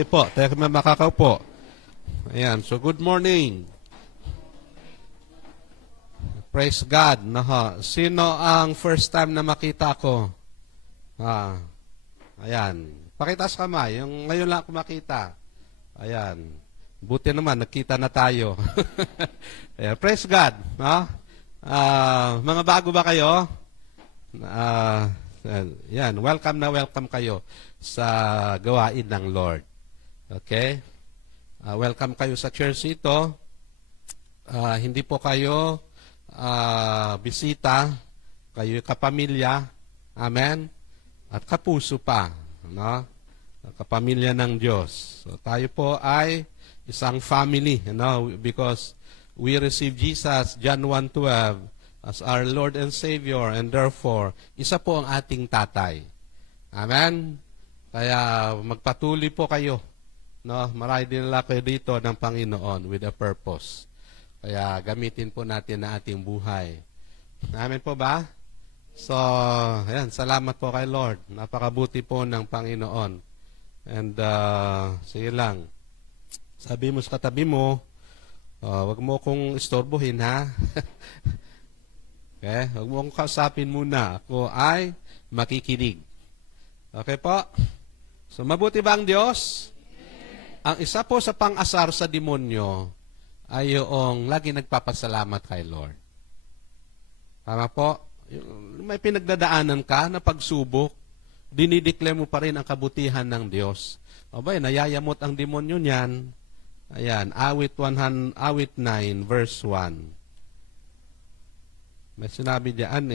Sige po, tayo kami makakaupo. Ayan, so good morning. Praise God. Sino ang first time na makita ko? Ayan. Pakita sa kamay. Yung ngayon lang ako makita. Ayan. Buti naman, nagkita na tayo. Ayan. Praise God. Mga bago ba kayo? Yan. Welcome na welcome kayo sa gawain ng Lord. Okay? Welcome kayo sa church ito. Hindi po kayo bisita, kayo kapamilya, amen, at kapuso pa, no? Kapamilya ng Diyos. So, tayo po ay isang family, because we receive Jesus, John 1:12, as our Lord and Savior, and therefore, isa po ang ating tatay. Amen? Kaya magpatuloy po kayo, no? Marami din nila kayo dito ng Panginoon with a purpose. Kaya gamitin po natin na ating buhay. Amen po ba? So, ayan, salamat po kay Lord. Napakabuti po ng Panginoon. And, sige lang. Sabi mo sa katabi mo, wag mo kong istorbohin, ha? Okay? Wag mo kong kausapin muna. Ako ay makikinig. Okay po? So, mabuti ba ang Diyos? Ang isa po sa pang-asar sa demonyo ay yung lagi nagpapasalamat kay Lord. Tama po? May pinagdadaanan ka na pagsubok, dinideclare mo pa rin ang kabutihan ng Diyos. Abay, nayayamot ang demonyo niyan. Ayan, awit 9, verse 1. May sinabi diyan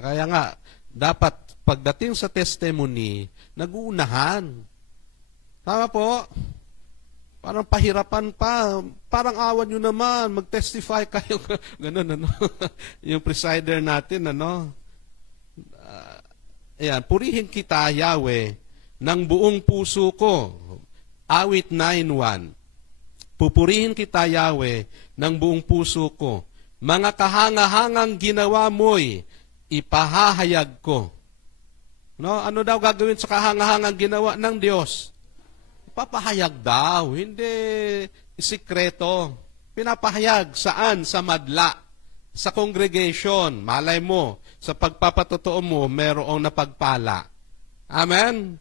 Kaya nga, dapat pagdating sa testimony, nag-uunahan. Tama po? Parang pahirapan pa. Parang awan nyo naman. Mag-testify kayo. Ganun, yung presider natin, ayan, purihin kita, Yahweh, ng buong puso ko. Awit 9:1. Pupurihin kita, Yahweh, ng buong puso ko. Mga kahangahangang ginawa mo'y ipahahayag ko. No? Ano daw gagawin sa kahangahangang ginawa ng Diyos? Papahayag daw, hindi sikreto. Pinapahayag saan? Sa madla, sa congregation. Malay mo, sa pagpapatotoo mo, merong napagpala. Amen?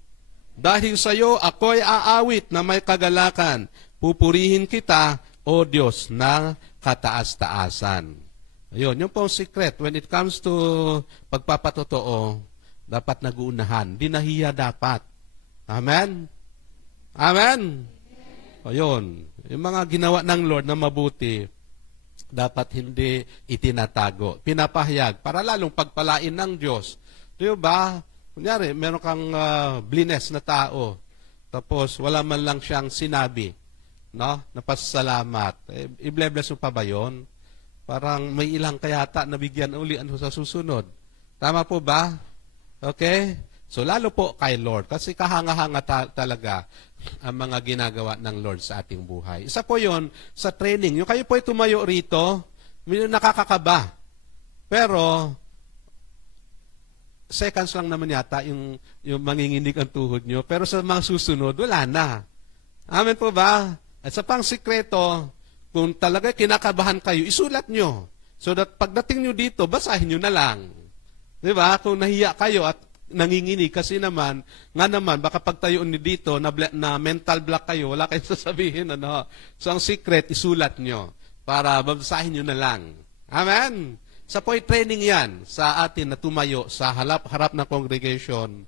Dahil sa iyo, ako'y aawit na may kagalakan. Pupurihin kita, O Diyos, na kataas-taasan. Ayun, yung pong secret. When it comes to pagpapatotoo, dapat nag-uunahan. Di nahiya dapat. Amen? Amen? Ayun. Yung mga ginawa ng Lord na mabuti, dapat hindi itinatago. Pinapahayag para lalong pagpalain ng Diyos. Di ba? Kunyari, meron kang blines na tao, tapos wala man lang siyang sinabi, no? Napasalamat. I-bless mo pa ba yun? Parang may ilang kayata na bigyan uli sa susunod. Tama po ba? Okay? So, lalo po kay Lord. Kasi kahanga-hanga talaga ang mga ginagawa ng Lord sa ating buhay. Isa po yon sa training. Yung kayo po ay tumayo rito, nakakakaba. Pero, seconds lang naman yata yung manginginig ang tuhod nyo. Pero sa mga susunod, wala na. Amen po ba? At sa pang sikreto, kung talaga kinakabahan kayo, isulat nyo. So that pagdating nyo dito, basahin nyo na lang. Diba? Kung nahiya kayo at nanginginig kasi naman, baka pagtayoon ni dito na mental block kayo, wala kayong sasabihin, So ang secret, isulat nyo para babasahin nyo na lang. Amen? Sa po training yan sa atin na tumayo sa harap ng congregation.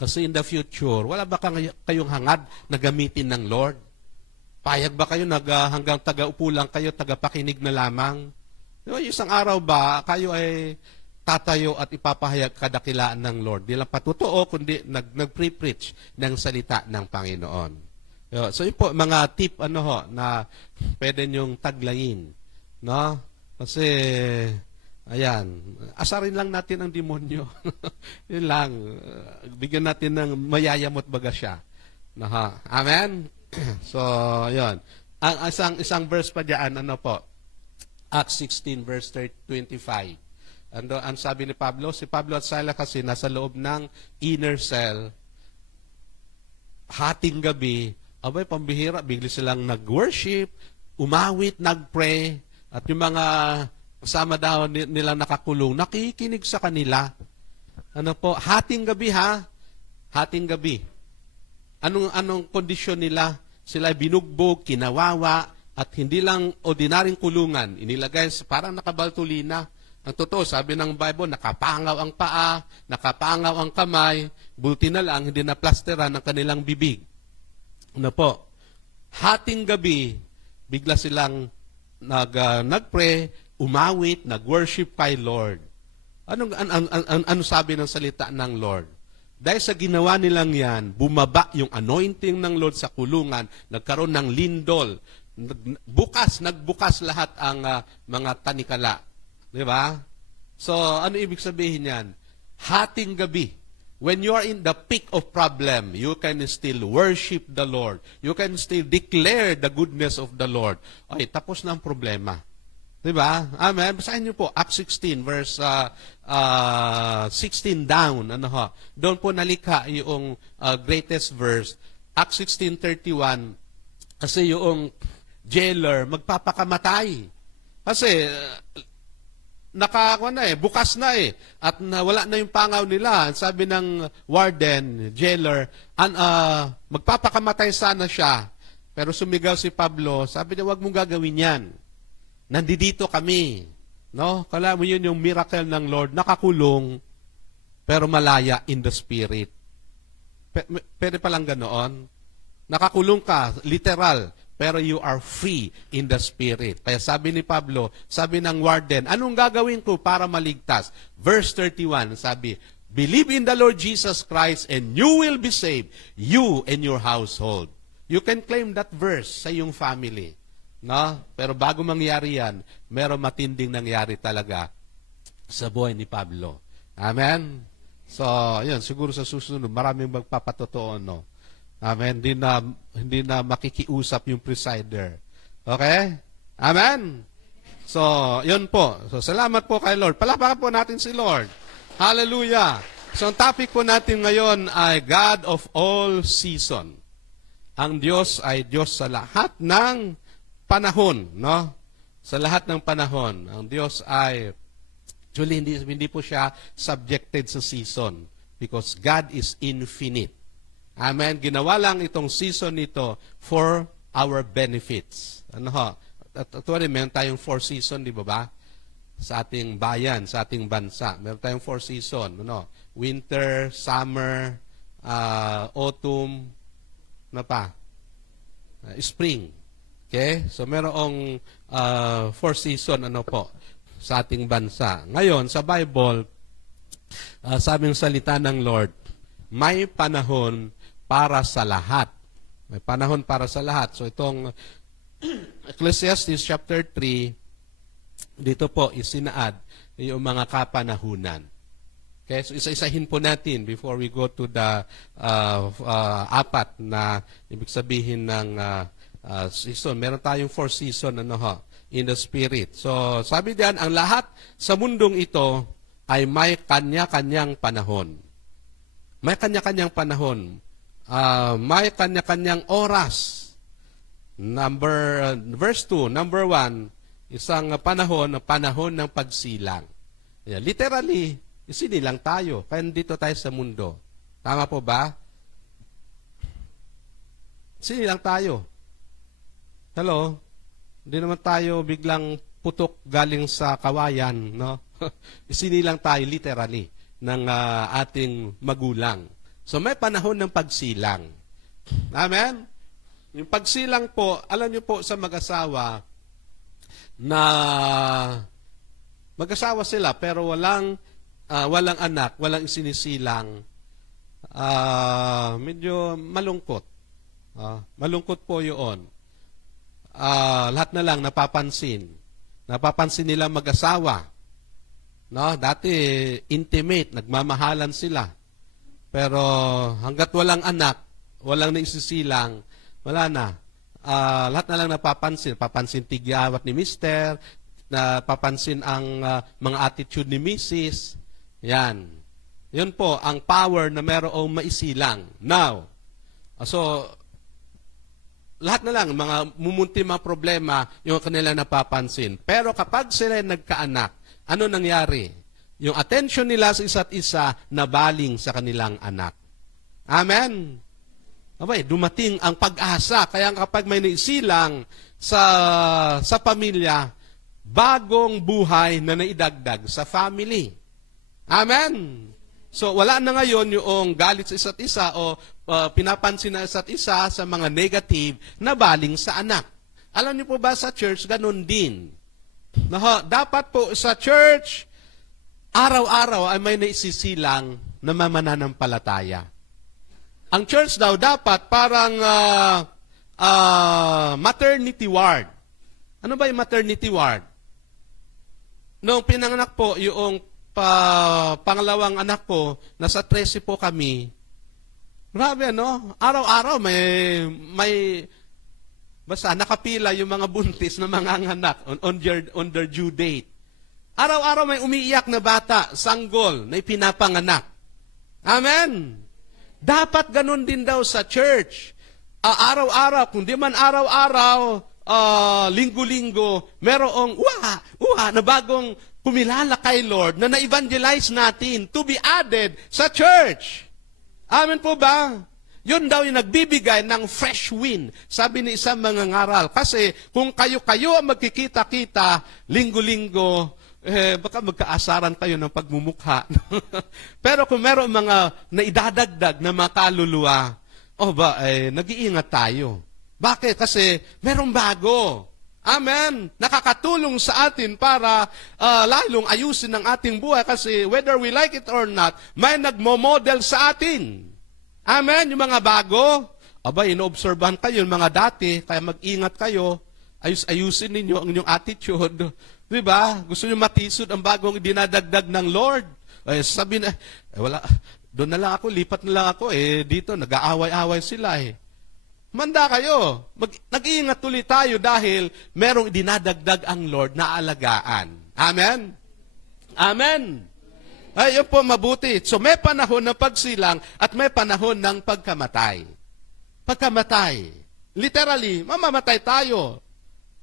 Kasi in the future, wala ba kayong hangad na gamitin ng Lord? Payag ba kayo hanggang taga-upo lang kayo, taga-pakinig na lamang? Isang araw ba kayo ay tatayo at ipapahayag kadakilaan ng Lord? Di lang patutoo, kundi nag-pre-preach ng salita ng Panginoon. So yun po, mga tip na pwede nyong taglayin. No? Kasi, ayan, asarin lang natin ang demonyo. Yun lang. Bigyan natin ng mayayamot baga siya. Amen? So, yun. Ang isang verse pa diyan, Acts 16, verse 25. Ang sabi ni Pablo, si Pablo at Silas kasi nasa loob ng inner cell. hating gabi, abay, pambihira, bigli silang nag-worship, umawit, nag-pray, at yung mga kasama daw nilang nakakulong, nakikinig sa kanila. Ano po, hating gabi ha? Hating gabi. Anong kondisyon nila? Sila binugbog, kinawawa, at hindi lang ordinaryong kulungan, inilagay parang nakabaltulina. Ang totoo, sabi ng Bible, nakapangaw ang paa, nakapangaw ang kamay, buti na lang, hindi na plasteran ang kanilang bibig. Ano po? Hating gabi, bigla silang nag-pray, umawit, nag-worship kay Lord. Ano sabi ng salita ng Lord? Dahil sa ginawa nilang yan, bumaba yung anointing ng Lord sa kulungan, nagkaroon ng lindol, nagbukas lahat ang mga tanikala. Di ba? So, ano ibig sabihin yan? Hating gabi. When you are in the peak of problem, you can still worship the Lord. You can still declare the goodness of the Lord. Ay, tapos na ang problema. Diba? Amen. Basahin niyo po, Acts 16, verse 16 down. Doon po nalikha yung greatest verse. Acts 16:31. Kasi yung jailer magpapakamatay. Kasi bukas na at wala na yung pangaw nila. Sabi ng warden, jailer, magpapakamatay sana siya. Pero sumigaw si Pablo, sabi niya, wag mong gagawin yan. Nandito kami. No? Kala mo yun yung miracle ng Lord, nakakulong, pero malaya in the spirit. Pwede palang ganoon. Nakakulong ka, literal, pero you are free in the spirit. Kaya sabi ni Pablo, sabi ng warden, anong gagawin ko para maligtas? Verse 31, sabi, believe in the Lord Jesus Christ and you will be saved, you and your household. You can claim that verse sa iyong family. No? Pero bago mangyari yan, meron matinding nangyari talaga sa buhay ni Pablo. Amen? So, yun, siguro sa susunod, maraming magpapatotoo, no? Amen? Hindi na makikiusap yung presider. Okay? Amen? So, yun po. So, salamat po kay Lord. Palapakan po natin si Lord. Hallelujah! So, ang topic po natin ngayon ay God of all season. Ang Diyos ay Diyos sa lahat ng panahon, no? Sa lahat ng panahon, ang Diyos ay actually hindi po siya subjected sa season because God is infinite. Amen. Ginawa lang itong season nito for our benefits. Ano ho? Actually, meron tayong 4 season, di ba? Sa ating bayan, sa ating bansa. Meron tayong 4 season, ano? Winter, summer, autumn, ano pa? Spring. Okay? So, merong 4 season sa ating bansa. Ngayon, sa Bible, sabi ng salita ng Lord, may panahon para sa lahat. May panahon para sa lahat. So, itong Ecclesiastes chapter 3, dito po isinaad yung mga kapanahunan. Okay? So, isa-isahin po natin before we go to the apat na ibig sabihin ng season. Meron tayong 4 season in the spirit. So, sabi diyan, ang lahat sa mundong ito ay may kanya-kanyang panahon. May kanya-kanyang panahon. May kanya-kanyang oras. Verse 2, number 1, isang panahon ng pagsilang. Literally, isinilang tayo. Kaya dito tayo sa mundo. Tama po ba? Isinilang tayo. Hello? Hindi naman tayo biglang putok galing sa kawayan, no? Isinilang tayo literally ng ating magulang. So may panahon ng pagsilang. Amen? Yung pagsilang po, alam niyo po sa mag-asawa na mag-asawa sila pero walang anak, walang isinisilang. Medyo malungkot. Malungkot po 'yon. Lahat na lang napapansin. Napapansin nila mag-asawa. No, dati intimate, nagmamahalan sila. Pero hangga't walang anak, walang naisisilang, wala na. Lahat na lang napapansin. Papansin tigyawat ni Mister, napapansin ang mga attitude ni Mrs. Yan. Yun po, ang power na merong maisilang. Now, So, lahat na lang, mga mumunti mga problema, yung kanila napapansin. Pero kapag sila nagkaanak, ano nangyari? Yung attention nila sa isa't isa nabaling sa kanilang anak. Amen? Okay, dumating ang pag-asa. Kaya kapag may naisilang sa pamilya, bagong buhay na naidagdag sa family. Amen? So, wala na ngayon yung galit sa isa't isa o pinapansin na isa't isa sa mga negative na baling sa anak. Alam niyo po ba sa church, ganun din. Dapat po sa church, araw-araw ay may naisisilang na mananampalataya. Ang church daw dapat parang maternity ward. Ano ba yung maternity ward? Noong pinanganak po yung pangalawang anak ko, nasa 13 po kami. Grabe, ano? Araw-araw basta nakapila yung mga buntis na mga anak on their due date. Araw-araw may umiiyak na bata, sanggol, na ipinapanganak. Amen? Dapat ganun din daw sa church. Araw-araw, kung di man araw-araw, linggo-linggo, merong na bagong kumilala kay Lord na na-evangelize natin to be added sa church. Amen po ba? Yun daw yung nagbibigay ng fresh wind, sabi ni isang mangangaral. Kasi kung kayo ang magkikita-kita, linggo-linggo, baka magkaasaran kayo ng pagmumukha. Pero kung meron mga naidadagdag na mga kaluluwa, nag-iingat tayo. Bakit? Kasi merong bago. Amen. Nakakatulong sa atin para lalong ayusin ang ating buhay kasi whether we like it or not, may nagmo-model sa atin. Amen. Yung mga bago, inoobserbahan kayo yung mga dati, kaya mag-ingat kayo, ayusin ninyo ang inyong attitude. Diba? Gusto nyo matisod ang bagong dinadagdag ng Lord. Sabi na, wala, doon na lang ako, lipat na lang ako, dito nag-aaway-aaway sila Manda kayo. Nag-iingat tuloy tayo dahil merong dinadagdag ang Lord na alagaan. Amen? Amen? Ay, yun po mabuti. So may panahon ng pagsilang at may panahon ng pagkamatay. Pagkamatay. Literally, mamamatay tayo.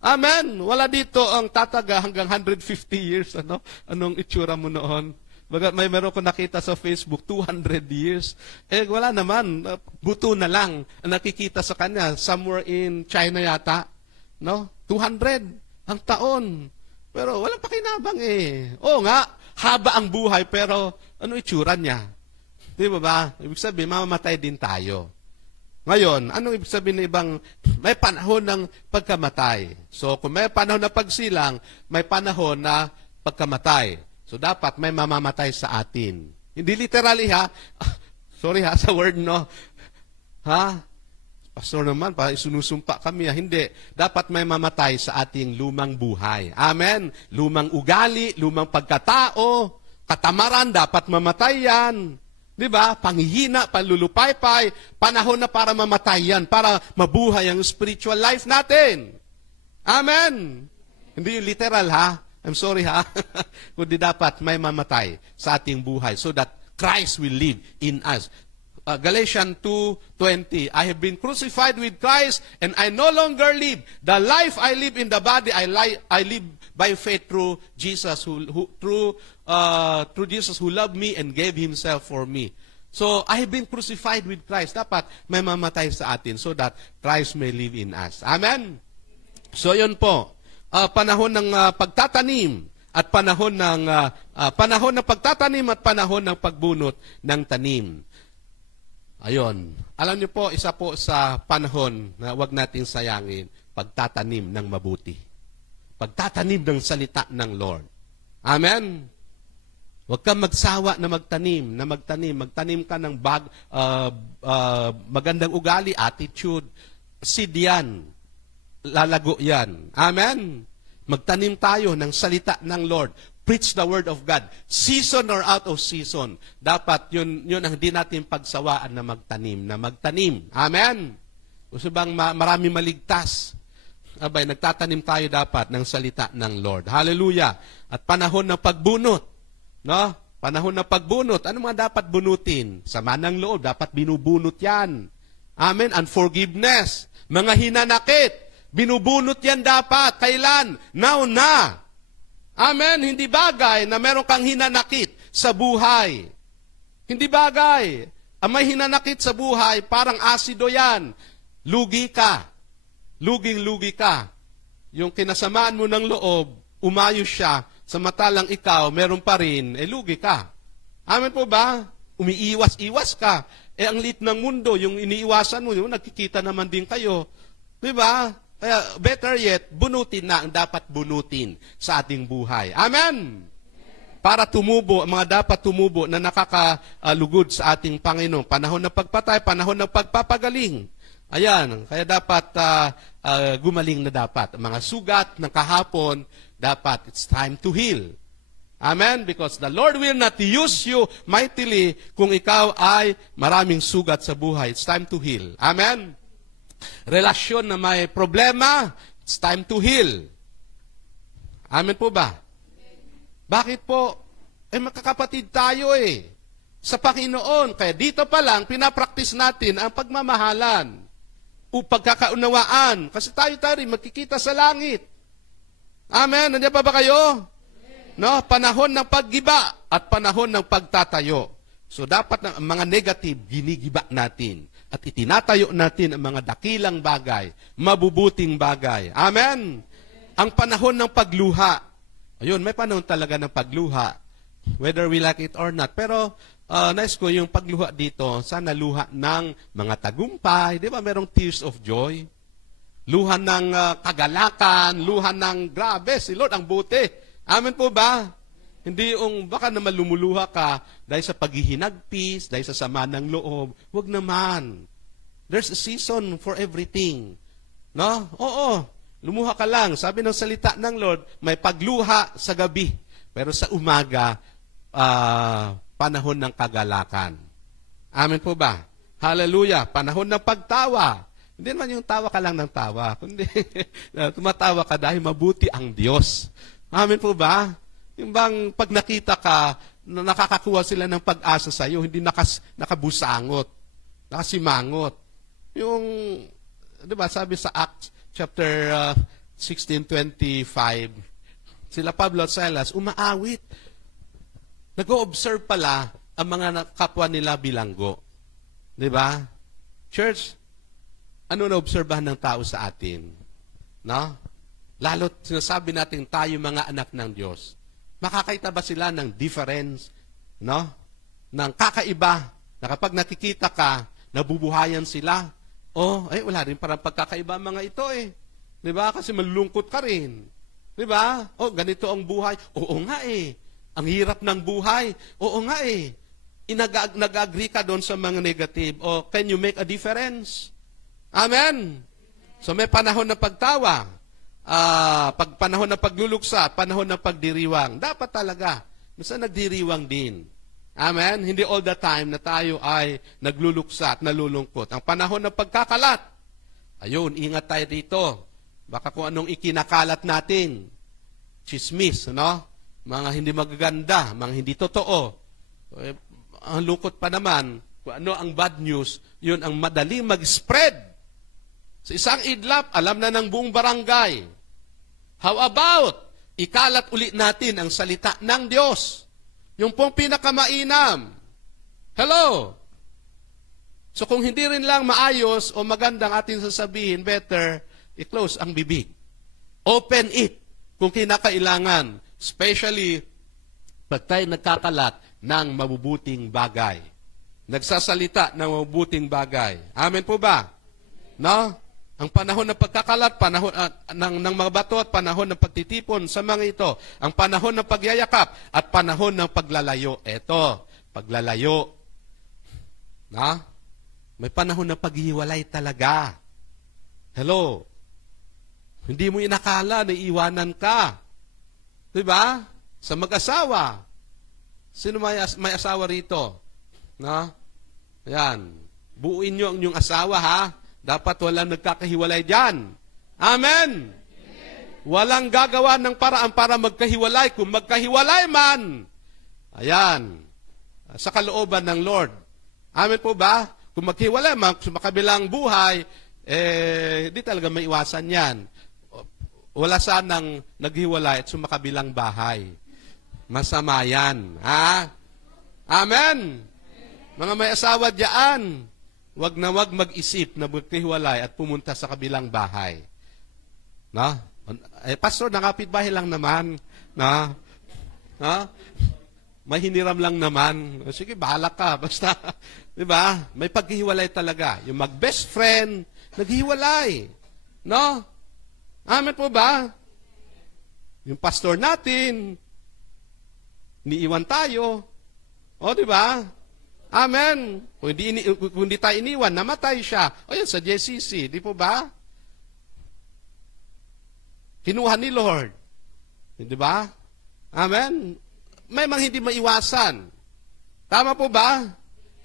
Amen? Wala dito ang tataga hanggang 150 years. Anong itsura mo noon? May meron ko nakita sa Facebook, 200 years. Wala naman. Buto na lang ang nakikita sa kanya. Somewhere in China yata. No? 200 ang taon. Pero walang pakinabang Oo nga, haba ang buhay, pero ano itsura niya? Di ba? Ibig sabihin, mamamatay din tayo. Ngayon, anong ibig sabihin ng ibang, may panahon ng pagkamatay. So, kung may panahon na pagsilang, may panahon na pagkamatay. So, dapat may mamamatay sa atin. Hindi literally, sorry sa word, no? Pastor naman, isunusumpa kami. Hindi. Dapat may mamatay sa ating lumang buhay. Amen? Lumang ugali, lumang pagkatao, katamaran, dapat mamatay yan. Diba? Panghihina, panlulupaypay, panahon na para mamatay yan, para mabuhay ang spiritual life natin. Amen? Hindi yung literal, I'm sorry, kundi dapat may mamatay sa ating buhay so that Christ will live in us. Galatians 2:20, I have been crucified with Christ and I no longer live. The life I live in the body, I live by faith through Jesus, through Jesus who loved me and gave Himself for me. So, I have been crucified with Christ. Dapat may mamatay sa atin so that Christ may live in us. Amen? So, yun po. Panahon ng pagtatanim at panahon ng pagtatanim at panahon ng pagbunot ng tanim. Ayon. Alam niyo po, isa po sa panahon na wag nating sayangin, pagtatanim ng mabuti. Pagtatanim ng salita ng Lord. Amen? Huwag kang magsawa na magtanim. Magtanim ka ng magandang ugali, attitude. Seed yan. Lalago yan. Amen? Magtanim tayo ng salita ng Lord. Preach the word of God. Season or out of season. Dapat yun ang hindi natin pagsawaan na magtanim. Amen? Gusto bang marami maligtas? Nagtatanim tayo dapat ng salita ng Lord. Hallelujah. At panahon ng pagbunot. No? Panahon ng pagbunot. Ano mga dapat bunutin? Sama ng loob. Dapat binubunot yan. Amen? Unforgiveness. Mga hinanakit. Binubunot yan dapat. Kailan? Now na. Amen? Hindi bagay na meron kang hinanakit sa buhay. Hindi bagay. Ang may hinanakit sa buhay, parang asido yan. Lugi ka. Luging-lugi ka. Yung kinasamaan mo ng loob, umayos siya, samantalang ikaw, meron pa rin, lugi ka. Amen po ba? Umiiwas-iwas ka. Ang lit ng mundo, yung iniiwasan mo, yung nagkikita naman din kayo. Diba? Kaya better yet, bunutin na ang dapat bunutin sa ating buhay. Amen! Para tumubo, mga dapat tumubo na nakakalugod sa ating Panginoon. Panahon ng pagpatay, panahon ng pagpapagaling. Ayan, kaya dapat gumaling na dapat. Mga sugat ng kahapon, dapat it's time to heal. Amen? Because the Lord will not use you mightily kung ikaw ay maraming sugat sa buhay. It's time to heal. Amen? Relasyon na may problema, it's time to heal. Amen po ba? Bakit po? Magkakapatid tayo sa Panginoon. Kaya dito pa lang, pinapraktis natin ang pagmamahalan o pagkakaunawaan. Kasi tayo rin magkikita sa langit. Amen? Nandiyan pa ba kayo? No? Panahon ng paggiba at panahon ng pagtatayo. So dapat ang mga negative, ginigiba natin. At itinatayo natin ang mga dakilang bagay, mabubuting bagay. Amen? Ang panahon ng pagluha. Ayun, may panahon talaga ng pagluha. Whether we like it or not. Pero, nice ko yung pagluha dito, sana luha ng mga tagumpay. Di ba merong tears of joy? Luha ng kagalakan, luha ng grabe, si Lord ang buti. Amen po ba? Hindi yung baka naman lumuluha ka dahil sa paghihinagpis, dahil sa sama ng loob. Huwag naman. There's a season for everything. No? Oo. Lumuha ka lang. Sabi ng salita ng Lord, may pagluha sa gabi. Pero sa umaga, panahon ng kagalakan. Amen po ba? Hallelujah. Panahon ng pagtawa. Hindi naman yung tawa ka lang ng tawa. Kundi tumatawa ka dahil mabuti ang Diyos. Amen po ba? Yung bang pag nakita ka, nakakakuha sila ng pag-asa sa iyo, hindi nakabusangot, nakasimangot. Yung, di ba, sabi sa Acts chapter 16:25, sila Pablo at Silas, umaawit. Nag-o-observe pala ang mga kapwa nila bilanggo. Di ba? Church, ano na-obserbahan ng tao sa atin? No? Lalo't sinasabi natin tayo mga anak ng Diyos. Makakaita ba sila ng difference, no? Ng kakaiba, na kapag nakikita ka, nabubuhayan sila. Wala rin parang pagkakaiba mga ito Di ba? Kasi malulungkot ka rin. Di ba? Ganito ang buhay. Oo nga Ang hirap ng buhay. Oo nga Nag-agree ka doon sa mga negative. Can you make a difference? Amen? So may panahon na pagtawa. Panahon ng pagluluksa, panahon ng pagdiriwang. Dapat talaga. Minsan nagdiriwang din. Amen? Hindi all the time na tayo ay nagluluksa at nalulungkot. Ang panahon ng pagkakalat. Ayun, ingat tayo dito. Baka kung anong ikinakalat natin. Chismis, no? Mga hindi magaganda, mga hindi totoo. Ang lungkot pa naman, kung ano ang bad news, yun ang madaling mag-spread. Sa isang idlap, alam na ng buong barangay. How about, ikalat ulit natin ang salita ng Diyos. Yung pong pinakamainam. Hello? So kung hindi rin lang maayos o magandang ating sasabihin, better, i-close ang bibig. Open it kung kinakailangan. Especially, pag tayo nagkakalat ng mabubuting bagay. Nagsasalita ng mabubuting bagay. Amen po ba? No? Ang panahon ng pagkakalat, panahon ng mga bato at panahon ng pagtitipon sa mga ito. Ang panahon ng pagyayakap at panahon ng paglalayo. Ito, paglalayo. Na? May panahon ng paghiwalay talaga. Hello? Hindi mo inakala na iiwanan ka. Diba? Sa mag-asawa. Sino may asawa rito? Na? Ayan. Buuin nyo ang inyong asawa, ha? Dapat walang nagkakahiwalay dyan. Amen? Walang gagawa ng paraan para magkahiwalay. Kung magkahiwalay man, ayan, sa kalooban ng Lord. Amen po ba? Kung maghiwalay, sa makabilang buhay, di talaga maiwasan yan. Wala sanang naghiwalay at sumakabilang bahay. Masama yan. Ha? Amen! Mga may asawa dyan, wag na wag mag-isip na maghiwalay at pumunta sa kabilang bahay. No? Pastor, nakapitbahay lang naman. No? No? May hiniram lang naman. Sige, bahala ka. Basta, di ba? May paghihiwalay talaga. Yung mag-best friend, naghihiwalay. No? Amen po ba? Yung pastor natin, niiwan tayo. O, di ba? Amen. Kung hindi tayo iniwan, namatay siya. O yan, sa JCC. Di po ba? Kinuha ni Lord. Di ba? Amen. May mga hindi maiwasan. Tama po ba?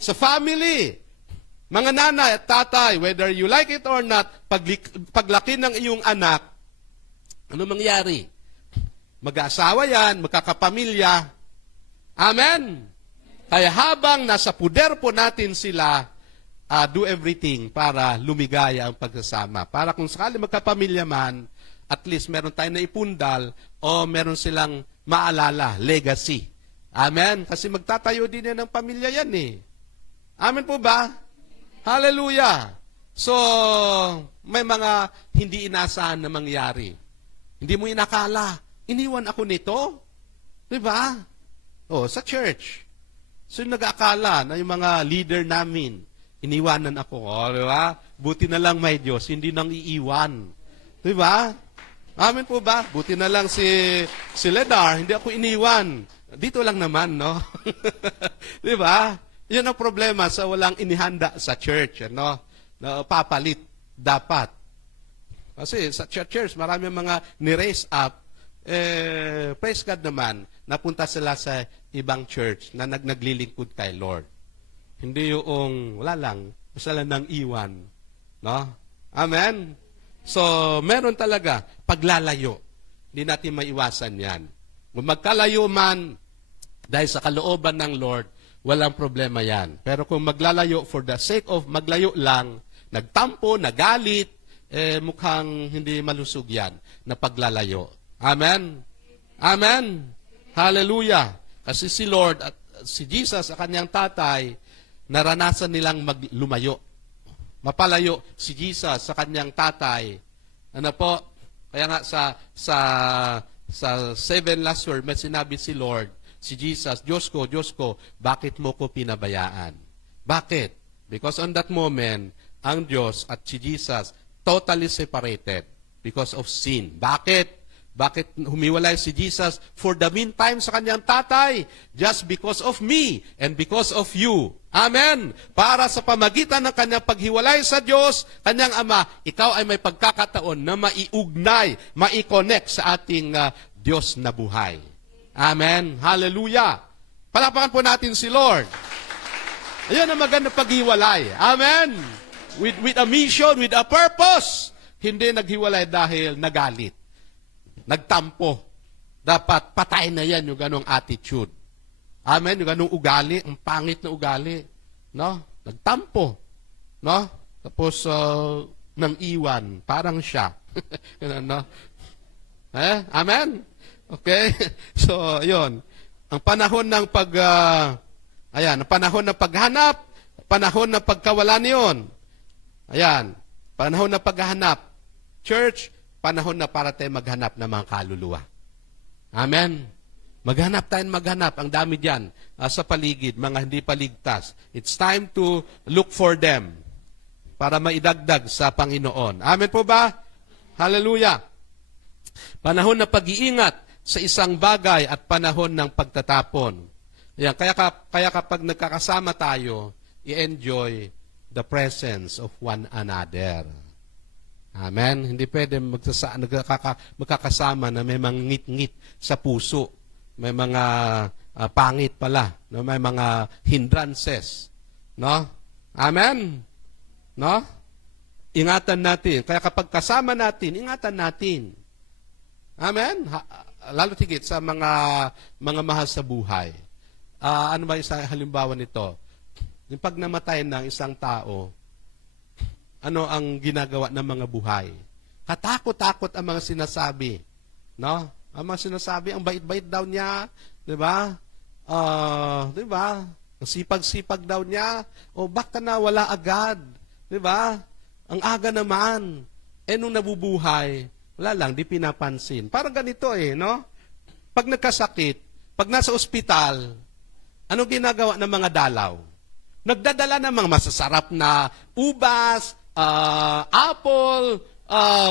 Sa family, mga nanay at tatay, whether you like it or not, paglaki ng iyong anak, ano mangyari? Mag-aasawa yan, magkakapamilya. Amen? Kaya habang nasa puder po natin sila, do everything para lumigaya ang pagsasama. Para kung sakali magkapamilya man, at least meron tayong naipundal o meron silang maalala, legacy. Amen? Kasi magtatayo din yan ng pamilya yan eh. Amen po ba? Hallelujah! So, may mga hindi inasahan na mangyari. Hindi mo inakala, iniwan ako nito? Diba? O, sa church. So, nag-aakala na yung mga leader namin, iniwanan ako. O, diba? Buti na lang may Diyos, hindi nang iiwan. Diba? Amen po ba? Buti na lang si Ledar, hindi ako iniwan. Dito lang naman, no? Di ba? Yan ang problema sa walang inihanda sa church, no? Na papalit dapat. Kasi sa church, marami mga ni-raise up. Praise God naman, napunta sila sa ibang church na naglilingkod kay Lord. Hindi yung, wala lang, basta lang nang iwan. No? Amen? So, meron talaga paglalayo. Hindi natin maiwasan yan. Kung magkalayo man, dahil sa kalooban ng Lord, walang problema yan. Pero kung maglalayo for the sake of maglayo lang, nagtampo, nagalit, mukhang hindi malusog yan na paglalayo. Amen? Amen? Hallelujah! Kasi si Lord at si Jesus, sa kanyang tatay, naranasan nilang lumayo. Mapalayo si Jesus sa kanyang tatay. Ano po? Kaya nga sa 7 last word, may sinabi si Lord, si Jesus, Diyos ko, bakit mo ko pinabayaan? Bakit? Because on that moment, ang Diyos at si Jesus totally separated because of sin. Bakit? Bakit humiwalay si Jesus for the meantime sa kanyang tatay? Just because of me and because of you. Amen? Para sa pamagitan ng kanyang paghiwalay sa Diyos, kanyang Ama, ikaw ay may pagkakataon na maiugnay, mai-connect sa ating Diyos na buhay. Amen? Hallelujah! Palapakan po natin si Lord. Ayan ang magandang paghiwalay. Amen? With a mission, with a purpose. Hindi naghiwalay dahil nagalit. Nagtampo. Dapat patay na yan yung ganong attitude. Amen? Yung ganong ugali, ang pangit na ugali. No? Nagtampo. No? Tapos, nang iwan. Parang siya. No? Amen? Okay? So, yun. Ang panahon ng ang panahon ng paghanap, panahon ng pagkawalan yun. Ayan. Panahon ng paghahanap. Church, panahon na para tayo maghanap ng mga kaluluwa. Amen? Maghanap tayo, maghanap. Ang dami dyan sa paligid, mga hindi paligtas. It's time to look for them para maidagdag sa Panginoon. Amen po ba? Hallelujah! Panahon na pag-iingat sa isang bagay at panahon ng pagtatapon. Ayan, kaya kapag nagkakasama tayo, i-enjoy the presence of one another. Amen? Hindi pwede magkakasama na may mga ngit-ngit sa puso. May mga pangit pala. No? May mga hindrances. No? Amen? No? Ingatan natin. Kaya kapag kasama natin, ingatan natin. Amen? Lalo tigit sa mga mahal sa buhay. Ano ba isang halimbawa nito? yung pag namatay ng isang tao, ano ang ginagawa ng mga buhay? Katakot-takot ang mga sinasabi. No? Ang mga sinasabi, ang bait-bait daw niya, di ba? Di ba? Ang sipag-sipag daw niya, o baka na wala agad. Di ba? Ang aga naman. Nung nabubuhay, wala lang, di pinapansin. Parang ganito no? Pag nagkasakit, pag nasa ospital, ano ginagawa ng mga dalaw? Nagdadala ng mga masasarap na ubas, apple,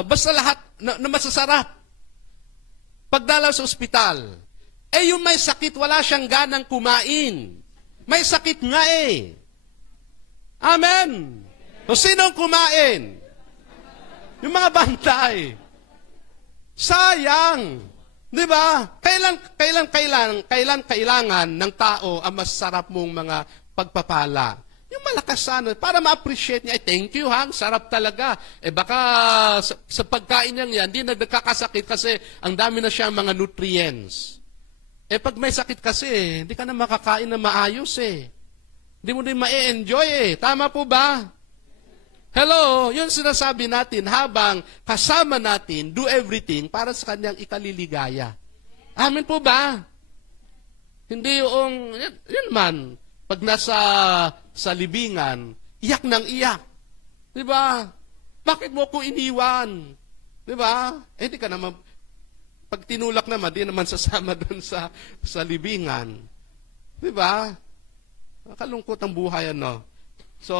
basta lahat na masasarap. Pagdalaw sa ospital, yung may sakit, wala siyang ganang kumain. May sakit nga Amen! O sinong kumain? Yung mga bantay. Sayang! Di ba? Kailangan ng tao ang masarap mong mga pagpapala. Yung malakas sana, para ma-appreciate niya, thank you ha, sarap talaga. Baka sa pagkain niya hindi nagkakasakit kasi ang dami na siya mga nutrients. Pag may sakit kasi, hindi ka na makakain na maayos Hindi mo din ma-enjoy Tama po ba? Hello, yun sinasabi natin habang kasama natin, do everything para sa kanyang ikaliligaya. Amen po ba? Hindi yung, yun man, pag nasa sa libingan, iyak ng iyak. Di ba? Bakit mo ko iniwan? Di ba? Hindi ka naman, pag tinulak naman, di naman sasama doon sa libingan. Di ba? Kalungkot ang buhay, So,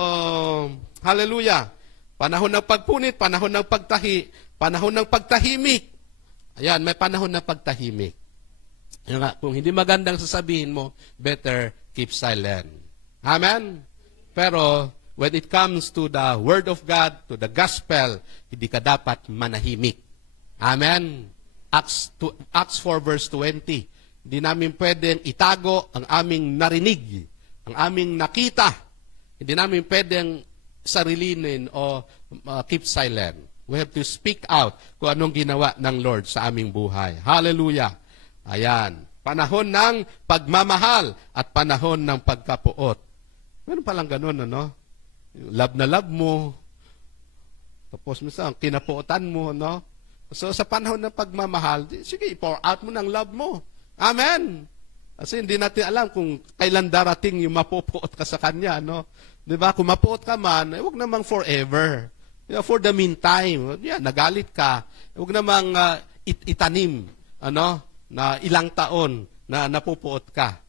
hallelujah. Panahon ng pagpunit, panahon ng pagtahi, panahon ng pagtahimik. Ayan, may panahon ng pagtahimik. Kung hindi magandang sasabihin mo, better keep silent. Amen? Pero, when it comes to the Word of God, to the Gospel, hindi ka dapat manahimik. Amen? Acts 4 verse 20. Hindi namin pwedeng itago ang aming narinig, ang aming nakita. Hindi namin pwedeng sarilinin o keep silent. We have to speak out kung anong ginawa ng Lord sa aming buhay. Hallelujah! Ayan. Panahon ng pagmamahal at panahon ng pagkapuot. Meron palang ganun, Love na love mo. Tapos minsan, kinapuotan mo, So sa panahon ng pagmamahal, sige, pour out mo ng love mo. Amen! Kasi hindi natin alam kung kailan darating yung mapupuot ka sa Kanya, Diba? Kung mapuot ka man, huwag namang forever. For the meantime, nagalit ka. Huwag namang itanim, na ilang taon na napupuot ka.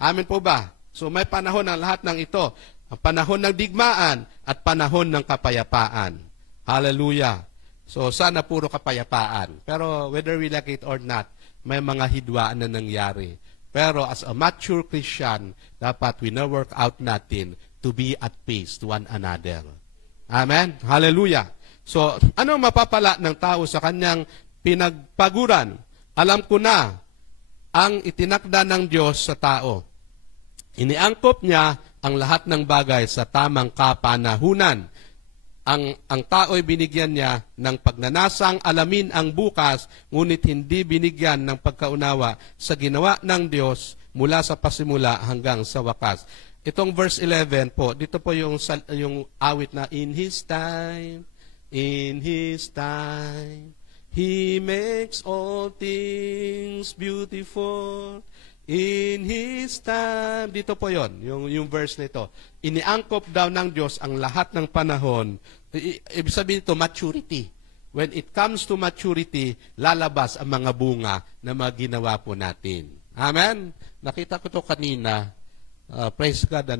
Amen po ba? So may panahon ng lahat ng ito. Ang panahon ng digmaan at panahon ng kapayapaan. Hallelujah. So sana puro kapayapaan. Pero whether we like it or not, may mga hidwaan na nangyari. Pero as a mature Christian, dapat wina-work out natin to be at peace to one another. Amen? Hallelujah. So, ano mapapala ng tao sa kanyang pinagpaguran? Alam ko na ang itinakda ng Diyos sa tao. Iniangkop niya ang lahat ng bagay sa tamang kapanahunan. Ang tao'y binigyan niya ng pagnanasang alamin ang bukas, ngunit hindi binigyan ng pagkaunawa sa ginawa ng Diyos mula sa pasimula hanggang sa wakas. Itong verse 11 po, dito po yung awit na, In His time, He makes all things beautiful. In His time. Dito po yon, yung verse nito. Iniangkop daw ng Diyos ang lahat ng panahon. Ibig sabihin ito, maturity. When it comes to maturity, lalabas ang mga bunga na mga ginawa po natin. Amen? Nakita ko to kanina. Praise God,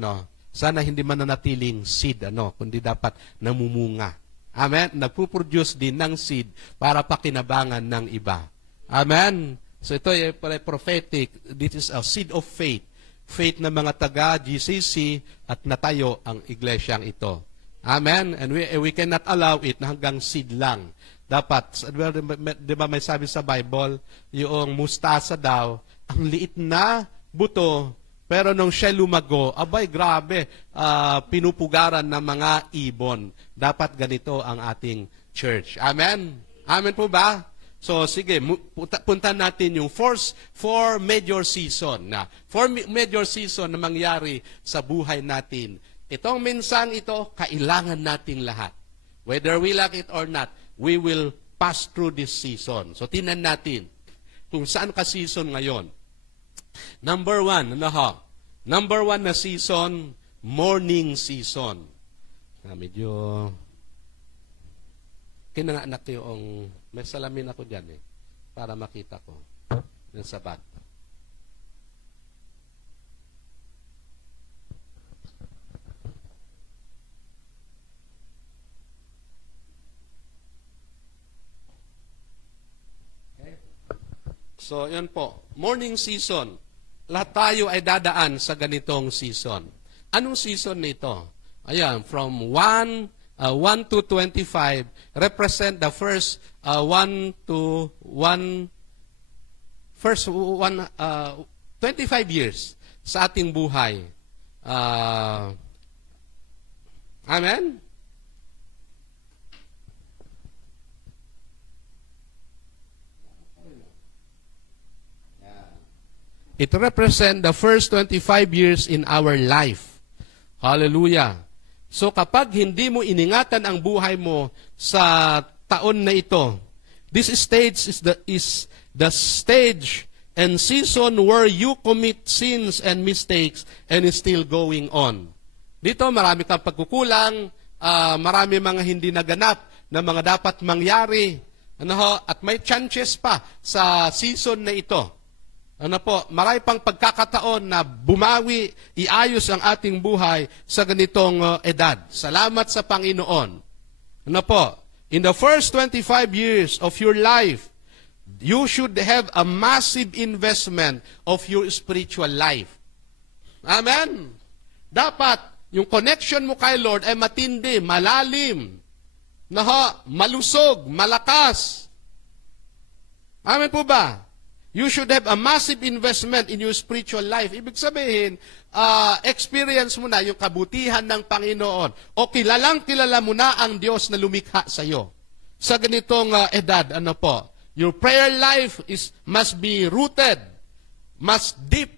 Sana hindi mananatiling seed, kundi dapat namumunga. Amen? Nagpuproduce din ng seed para pakinabangan ng iba. Amen? So ito ay prophetic. This is a seed of faith. Faith ng mga taga-GCC at natayo ang iglesyang ito. Amen? And we cannot allow it na hanggang seed lang. Dapat, di ba may sabi sa Bible, yung mustasa daw, ang liit na buto, pero nung siya lumago, abay grabe, pinupugaran ng mga ibon. Dapat ganito ang ating church. Amen? Amen po ba? So sige, punta natin yung four major season na. Four major season na mangyari sa buhay natin. Itong mensang ito, kailangan nating lahat. Whether we like it or not, we will pass through this season. So tingnan natin kung saan ka season ngayon. Number one na season, morning season. Medyo kinanganak yung may salamin ako dyan para makita ko yung sabat. Okay. So, yun po. Morning season. Lahat tayo ay dadaan sa ganitong season. Anong season nito? Ayan, from 1 to 25 represent the first 25 years sa ating buhay. Amen? It represents the first 25 years in our life. Hallelujah. So kapag hindi mo iningatan ang buhay mo sa taon na ito, this stage is the stage and season where you commit sins and mistakes and is still going on. Dito marami kang pagkukulang, marami mga hindi naganap na mga dapat mangyari, at may chances pa sa season na ito. Marami pang pagkakataon na bumawi, iayos ang ating buhay sa ganitong edad. Salamat sa Panginoon. In the first 25 years of your life, you should have a massive investment of your spiritual life. Amen? Dapat, yung connection mo kay Lord ay matindi, malalim, malusog, malakas. Amen po ba? You should have a massive investment in your spiritual life. Ibig sabihin, experience mo na yung kabutihan ng Panginoon. O kilala mo na ang Diyos na lumikha sa iyo. Sa ganitong edad, your prayer life must be rooted, must deep,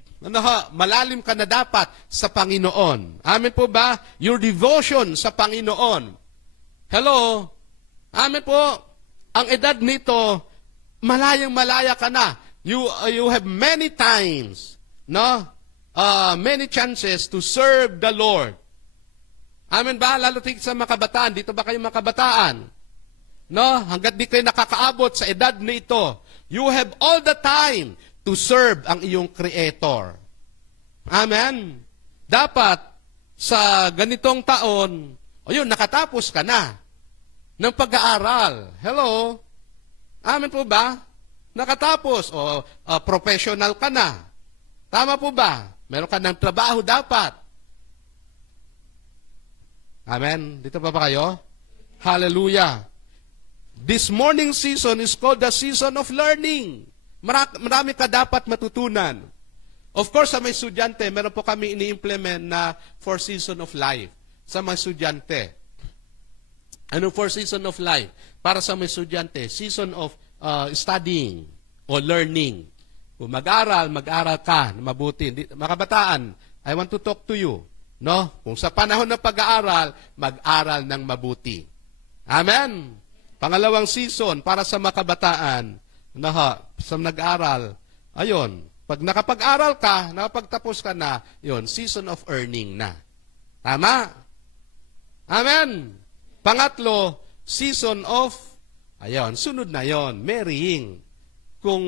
malalim ka na dapat sa Panginoon. Amen po ba? Your devotion sa Panginoon. Hello? Amen po? Ang edad nito, malayang-malaya ka na. You have many times, many chances to serve the Lord. Amen ba? Lalo tigit sa mga kabataan. Dito ba kayo mga kabataan? Hanggat di kayo nakakaabot sa edad na ito, you have all the time to serve ang iyong Creator. Amen? Dapat, sa ganitong taon, nakatapos ka na ng pag-aaral. Hello? Amen po ba? Nakatapos, professional ka na. Tama po ba? Meron ka ng trabaho dapat. Amen? Dito pa ba kayo? Hallelujah. This morning season is called the season of learning. Marami ka dapat matutunan. Of course, sa mga estudyante, meron po kami ini-implement na for season of life. Sa mga estudyante. Ano for season of life? Para sa mga estudyante, season of studying o learning. Kung mag-aral ka na mabuti. Mga kabataan, I want to talk to you. Kung sa panahon ng pag-aaral, mag-aral ng mabuti. Amen? Pangalawang season para sa mga kabataan, sa nag-aral, pag nakapag-aral ka, nakapagtapos ka na, season of earning na. Tama? Amen? Pangatlo, season of sunod na marrying. Kung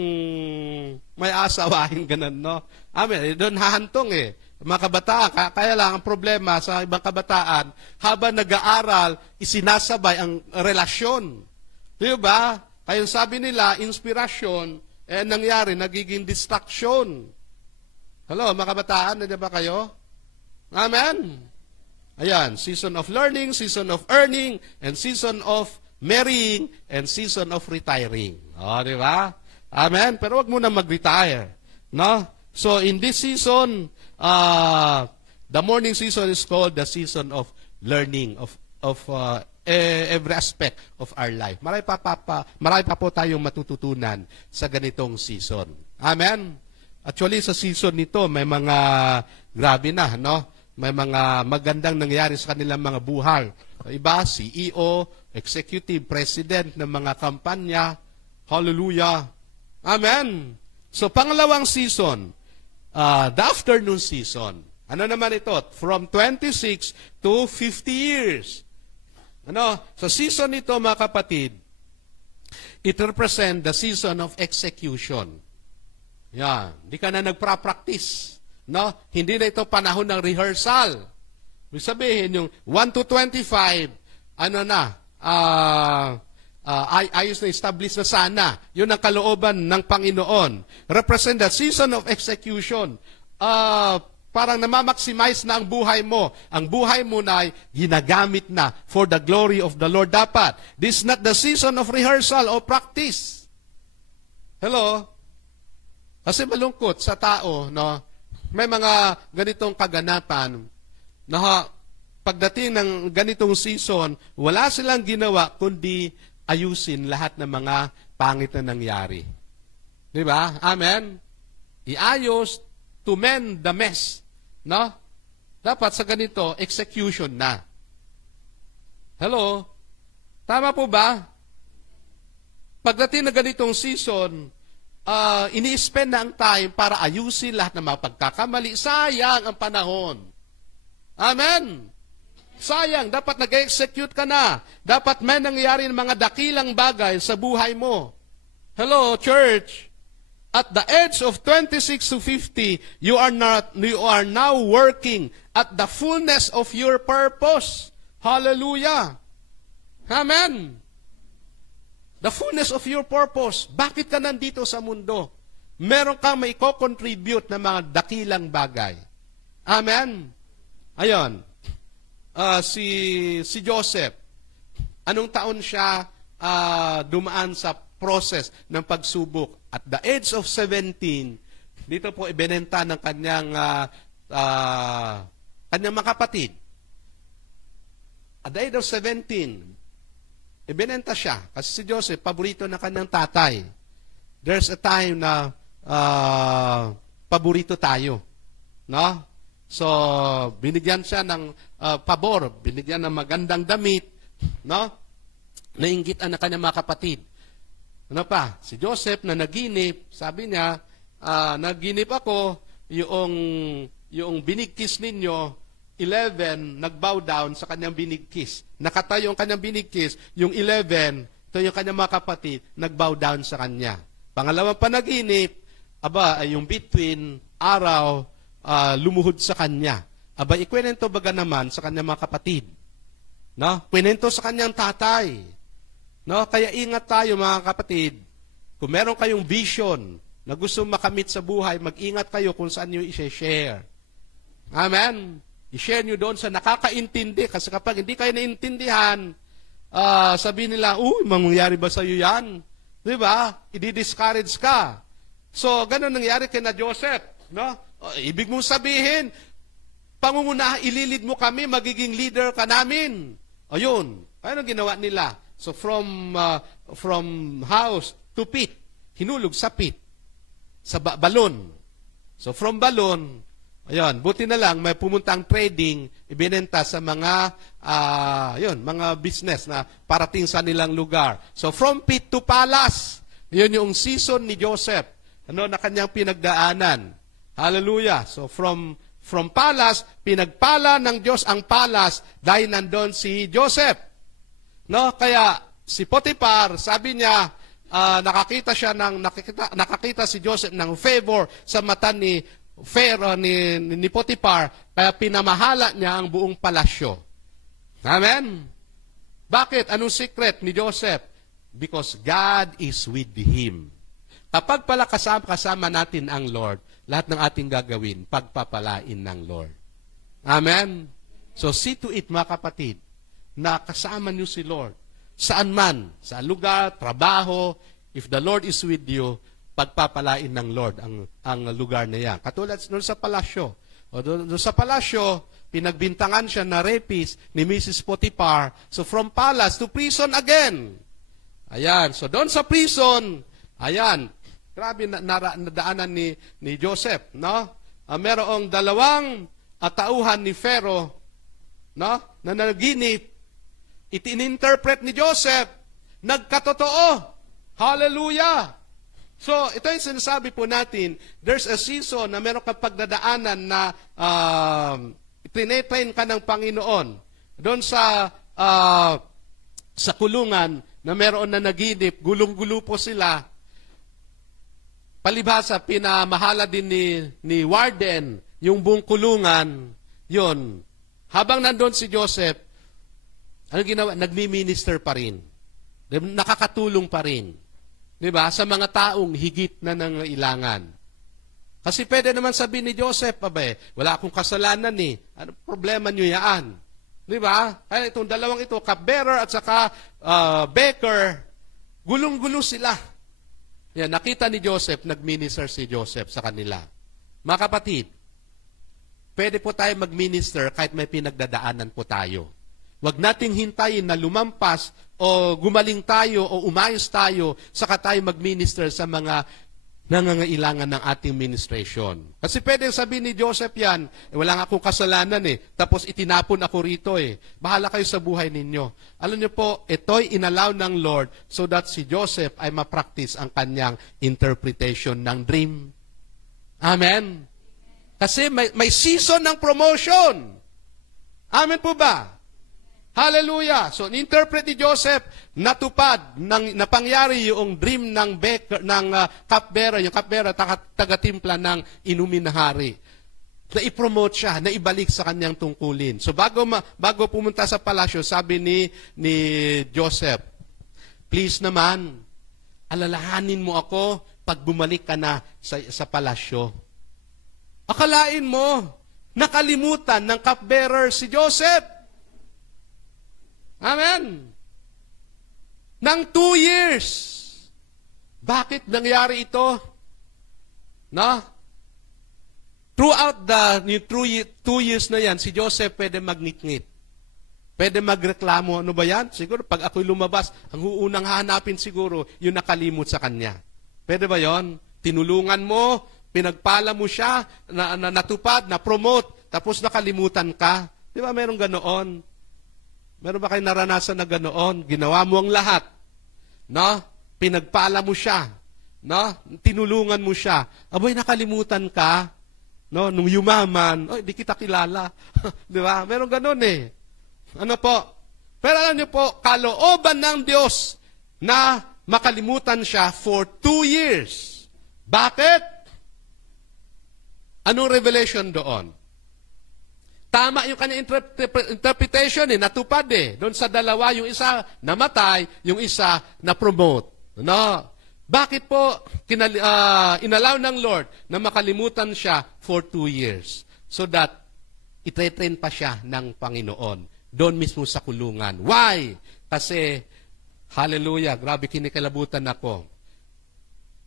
may asawahin ganun, Amen. Doon hahantong Mga kabataan, kaya lang ang problema sa ibang kabataan, habang nag-aaral, isinasabay ang relasyon. Di ba? Kaya sabi nila, inspirasyon, nangyari, nagiging distraction. Hello, mga kabataan, di ba kayo? Amen. Ayan, season of learning, season of earning, and season of marrying, and season of retiring. Di ba? Amen? Pero wag mo na mag-retire. So, in this season, the morning season is called the season of learning, of every aspect of our life. Marami pa po tayong matututunan sa ganitong season. Amen? Actually, sa season nito, may mga grabe na, no? May mga magandang nangyari sa kanilang mga buhay. Iba, CEO, executive, president ng mga kampanya. Hallelujah. Amen. So, pangalawang season, the afternoon season. Ano naman ito? From 26 to 50 years. Sa season nito, mga kapatid, it represents the season of execution. Yan. Hindi ka na nagpa-practice. No? Hindi na ito panahon ng rehearsal. Ibig sabihin, yung 1 to 25, ayos na establish na sana. Yun ang kalooban ng Panginoon. Represent the season of execution. Parang namamaximize na ang buhay mo. Ang buhay mo na ay ginagamit na for the glory of the Lord dapat. This is not the season of rehearsal or practice. Hello? Kasi malungkot sa tao, no? May mga ganitong kaganapan na pagdating ng ganitong season, wala silang ginawa kundi ayusin lahat ng mga pangit na nangyari. Di ba? Amen? Iayos to mend the mess. No? Dapat sa ganito, execution na. Hello? Tama po ba? Pagdating na ganitong season, ini-spend na ang time para ayusin lahat ng mga pagkakamali. Sayang ang panahon. Amen? Sayang, dapat nag-execute ka na. Dapat may nangyayari ng mga dakilang bagay sa buhay mo. Hello, church? At the age of 26 to 50, you are now working at the fullness of your purpose. Hallelujah. Amen. The fullness of your purpose. Bakit ka nandito sa mundo? Meron kang may co-contribute na mga dakilang bagay. Amen. Ayon. Si Joseph, anong taon siya dumaan sa process ng pagsubok? At the age of 17, dito po ibinenta ng kanyang mga kapatid. At the age of 17, ibinenta siya. Kasi si Joseph, paborito na kanyang tatay. There's a time na paborito tayo. No? So, binigyan siya ng pabor, binigyan ng magandang damit. No? Nainggitan na kanyang mga kapatid. Ano pa? Si Joseph na naginip, sabi niya, naginip ako, yung binigkis ninyo, 11, nag-bow down sa kanyang binigkis. Nakatayo ang kanyang binigkis, yung 11, ito yung kanyang mga kapatid, nag-bow down sa kanya. Pangalawang panaginip, yung between, araw, lumuhod sa kanya. Ikwento baga naman sa kanyang mga kapatid. No? Kwento sa kanyang tatay. No, kaya ingat tayo mga kapatid. Kung meron kayong vision na gusto makamit sa buhay, mag-ingat kayo kung saan nyo i-share. Amen? I-share nyo doon sa nakakaintindi. Kasi kapag hindi kayo naintindihan, sabihin nila, mangyayari ba sa'yo yan? Diba? I-discourage ka. So, ganun nangyari kina Joseph. No? Ibig mong sabihin, pangungunaha, ililid mo kami, magiging leader ka namin. Ayun. Ano ginawa nila? So from house to pit, hinulog sa pit, sa balon. So from balon, buti na lang may pumuntang trading, ibinenta sa mga mga business na parating sa nilang lugar. So from pit to palace, yun yung season ni Joseph, na kanyang pinagdaanan. Hallelujah. So from palace, pinagpala ng Diyos ang palace dahil nandun si Joseph. No, kaya si Potiphar, sabi niya, nakakita si Joseph ng favor sa mata ni Potiphar, kaya pinamahala niya ang buong palasyo. Amen? Bakit? Anong secret ni Joseph? Because God is with him. Kapag pala kasama natin ang Lord, lahat ng ating gagawin, pagpapalain ng Lord. Amen? So see to it, mga kapatid, na kasama niyo si Lord. Saan man, sa lugar, trabaho, if the Lord is with you, pagpapalain ng Lord ang lugar na yan. Katulad doon sa palasyo. O doon sa palasyo, pinagbintangan siya na rapist ni Mrs. Potiphar. So from palace to prison again. Ayan, so doon sa prison, ayan, grabe nadaanan ni Joseph, no? Merong dalawang tauhan ni Pharaoh, no? Na naginip, itininterpret ni Joseph, nagkatotoo. Hallelujah! So, ito yung sinasabi po natin, there's a season na meron kang pagdadaanan na tinetrain ka ng Panginoon. Doon sa kulungan na meron na naginip, gulong-gulo po sila. Palibhasa, pinamahala din ni Warden yung buong kulungan. Yun. Habang nandun si Joseph, ano ginawa? Nagmi-minister pa rin. Nakakatulong pa rin. Diba? Sa mga taong higit na nangailangan. Kasi pwede naman sabihin ni Joseph, wala akong kasalanan eh. Ano problema nyo yan? Diba? Ay, itong dalawang ito, cupbearer at saka baker, gulong-gulo sila. Yan, nakita ni Joseph, nag-minister si Joseph sa kanila. Mga kapatid, pwede po tayo mag-minister kahit may pinagdadaanan po tayo. Huwag nating hintayin na lumampas o gumaling tayo o umayos tayo saka tayo mag-minister sa mga nangangailangan ng ating ministration. Kasi pwede sabihin ni Joseph yan, wala nga akong kasalanan tapos itinapon ako rito Bahala kayo sa buhay ninyo. Alam niyo po, ito'y inallow ng Lord so that si Joseph ay ma-practice ang kanyang interpretation ng dream. Amen? Kasi may season ng promotion. Amen po ba? Hallelujah! So, in-interpret ni Joseph, natupad, napangyari yung dream ng cupbearer, yung cupbearer, taga-timpla ng inumin na hari. Na i-promote siya, na ibalik sa kanyang tungkulin. So, bago pumunta sa palasyo, sabi ni Joseph, please naman, alalahanin mo ako pag bumalik ka na sa palasyo. Akalain mo, nakalimutan ng cupbearer si Joseph. Amen. Nang 2 years. Bakit nangyari ito? No? Throughout the 2 years na yan, si Joseph pwede magnitngit. Pwede magreklamo. Ano ba yan? Siguro pag ako'y lumabas, ang uunang hahanapin siguro, yung nakalimot sa kanya. Pwede ba yon? Tinulungan mo, pinagpala mo siya, natupad, na-promote, tapos nakalimutan ka. Di ba merong ganoon? Meron ba kayo naranasan na ganoon? Ginawa mo ang lahat. No? Pinagpala mo siya. No? Tinulungan mo siya. Aboy, nakalimutan ka. No? Nung yumaman, di kita kilala. Di ba? Meron ganoon Ano po? Pero alam niyo po, kalooban ng Diyos na makalimutan siya for 2 years. Bakit? Anong revelation doon? Tama yung kanyang interpretation natupad Doon sa dalawa, yung isa namatay, yung isa na-promote. No? Bakit po inallow ng Lord na makalimutan siya for 2 years? So that itre-train pa siya ng Panginoon. Doon mismo sa kulungan. Why? Kasi, hallelujah, grabe kinikilabutan ako.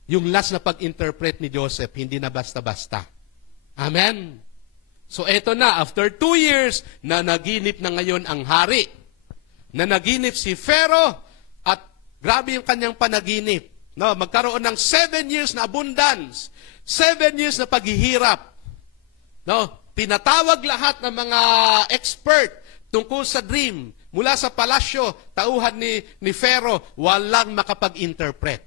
Yung last na pag-interpret ni Joseph, hindi na basta-basta. Amen? So eto na, after 2 years, na naginip na ngayon ang hari. Na naginip si Pharaoh at grabe yung kanyang panaginip. No, magkaroon ng 7 years na abundance. 7 years na paghihirap. No, pinatawag lahat ng mga expert tungkol sa dream. Mula sa palasyo, tauhan ni Pharaoh, walang makapag-interpret.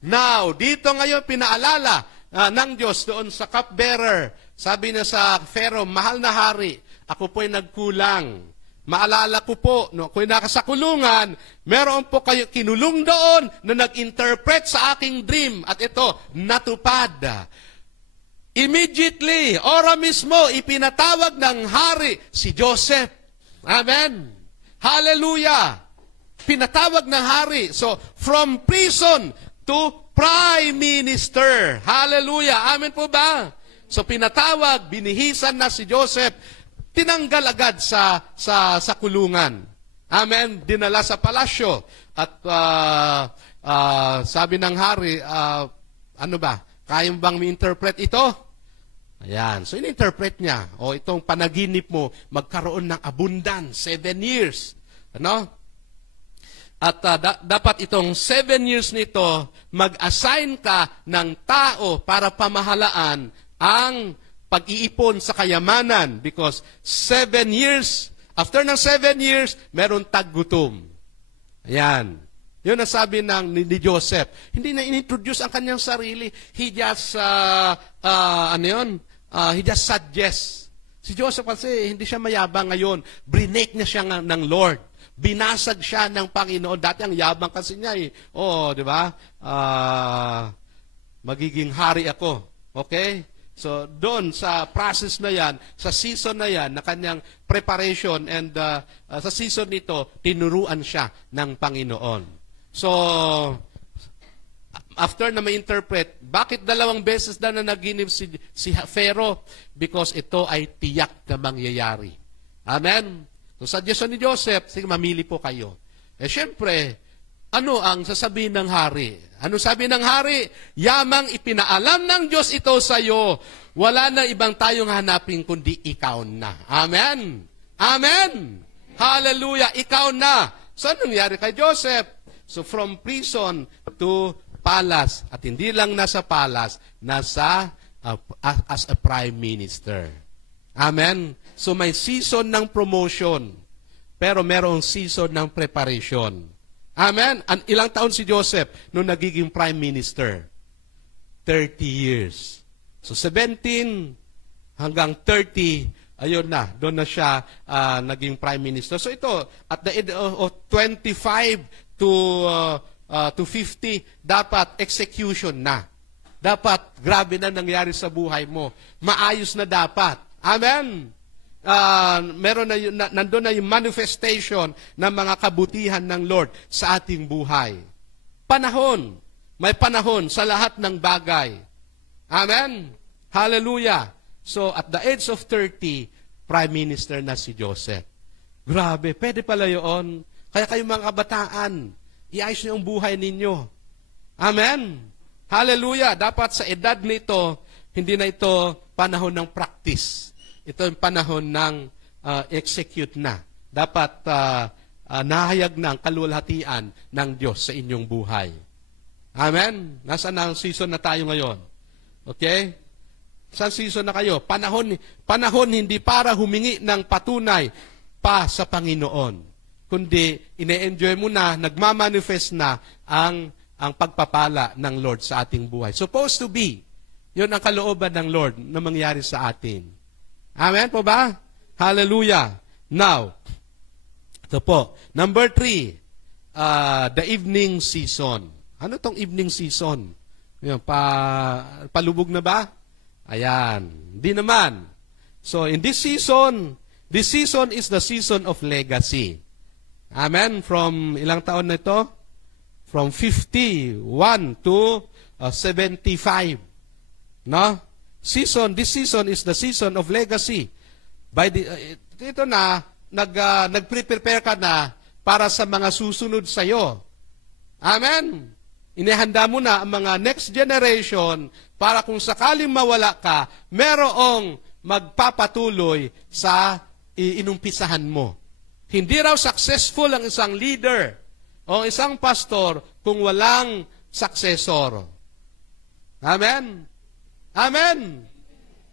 Now, dito ngayon pinaalala ng Diyos doon sa cupbearer. Sabi na sa Pharaoh, mahal na hari, ako po'y nagkulang. Maalala ko po, ako'y nakasakulungan, meron po kayo kinulong doon na nag-interpret sa aking dream. At ito, natupad. Immediately, ora mismo, ipinatawag ng hari si Joseph. Amen. Hallelujah. Pinatawag ng hari. So, from prison to prime minister. Hallelujah. Amen po ba? So pinatawag, binihisan na si Joseph, tinanggal agad sa kulungan. Amen? Dinala sa palasyo. At sabi ng hari, ano ba, kaya bang mi-interpret ito? Ayan. So, in-interpret niya. O, itong panaginip mo, magkaroon ng abundance, 7 years. Ano? At dapat itong 7 years nito, mag-assign ka ng tao para pamahalaan ang pag-iipon sa kayamanan. Because 7 years, after ng 7 years, meron taggutom. Ayan. Yun ang sabi ni Joseph. Hindi na in-introduce ang kanyang sarili. He just, he just suggests. Si Joseph kasi, hindi siya mayabang ngayon. Brinake niya siya ng Lord. Binasag siya ng Panginoon. Dati ang yabang kasi niya eh. Di ba? Magiging hari ako. Okay? So, doon sa process na yan, sa season na yan, na kanyang preparation, and sa season nito, tinuruan siya ng Panginoon. So, after na ma-interpret, bakit 2 beses na naginip si Pharaoh? Because ito ay tiyak na mangyayari. Amen? So, suggestion ni Joseph, sige, mamili po kayo. Siyempre, ano ang sasabihin ng hari? Ano sabi ng hari? Yamang ipinaalam ng Diyos ito sa iyo. Wala na ibang tayong hanapin kundi ikaw na. Amen? Amen? Hallelujah! Ikaw na! So, anong nangyari kay Joseph? So, from prison to palace. At hindi lang nasa palace, nasa as a prime minister. Amen? So, may season ng promotion. Pero merong season ng preparation. Amen? Ilang taon si Joseph nung nagiging prime minister? 30 years. So, 17 hanggang 30, ayun na, doon na siya naging prime minister. So, ito, at the age of 25 to 50, dapat execution na. Dapat, grabe na nangyari sa buhay mo. Maayos na dapat. Amen? Meron na nandun na yung manifestation ng mga kabutihan ng Lord sa ating buhay. Panahon. May panahon sa lahat ng bagay. Amen? Hallelujah. So, at the age of 30, Prime Minister na si Joseph. Grabe, pwede pala yun. Kaya kayong mga kabataan, iayos niyo ang buhay ninyo. Amen? Hallelujah. Dapat sa edad nito, hindi na ito panahon ng practice. Ito yung panahon ng execute na. Dapat nahayag na ang kalulhatian ng Diyos sa inyong buhay. Amen? Nasaan ang season na tayo ngayon? Okay? Saan season na kayo? Panahon hindi para humingi ng patunay pa sa Panginoon. Kundi ine-enjoy mo na, nagmamanifest na ang pagpapala ng Lord sa ating buhay. Supposed to be. Yun ang kalooban ng Lord na mangyari sa atin. Amen po ba? Hallelujah. Now, ito po. Number 3, the evening season. Ano tong evening season? Yan, palubog na ba? Ayan. Hindi naman. So, in this season is the season of legacy. Amen? From ilang taon na ito? From 51 to 75. No? This season is the season of legacy. Ito na, nag-prepare ka na para sa mga susunod sa iyo. Amen? Inihanda mo na ang mga next generation para kung sakaling mawala ka, merong magpapatuloy sa inumpisahan mo. Hindi raw successful ang isang leader o isang pastor kung walang successor. Amen? Amen?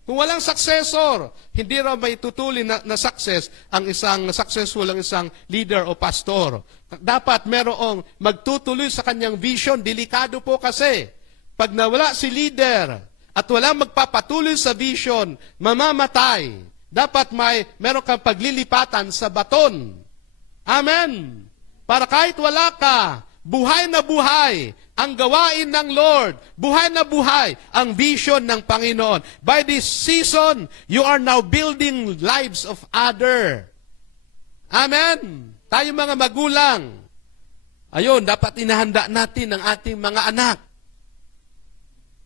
Kung walang successor, hindi raw may tutuloy na success ang isang leader o pastor. Dapat merong magtutuloy sa kanyang vision. Delikado po kasi. Pag nawala si leader at walang magpapatuloy sa vision, mamamatay. Dapat meron kang paglilipatan sa baton. Amen? Para kahit wala ka, buhay na buhay ang gawain ng Lord. Buhay na buhay ang vision ng Panginoon. By this season, you are now building lives of other. Amen? Tayo mga magulang. Ayun, dapat inahanda natin ang ating mga anak.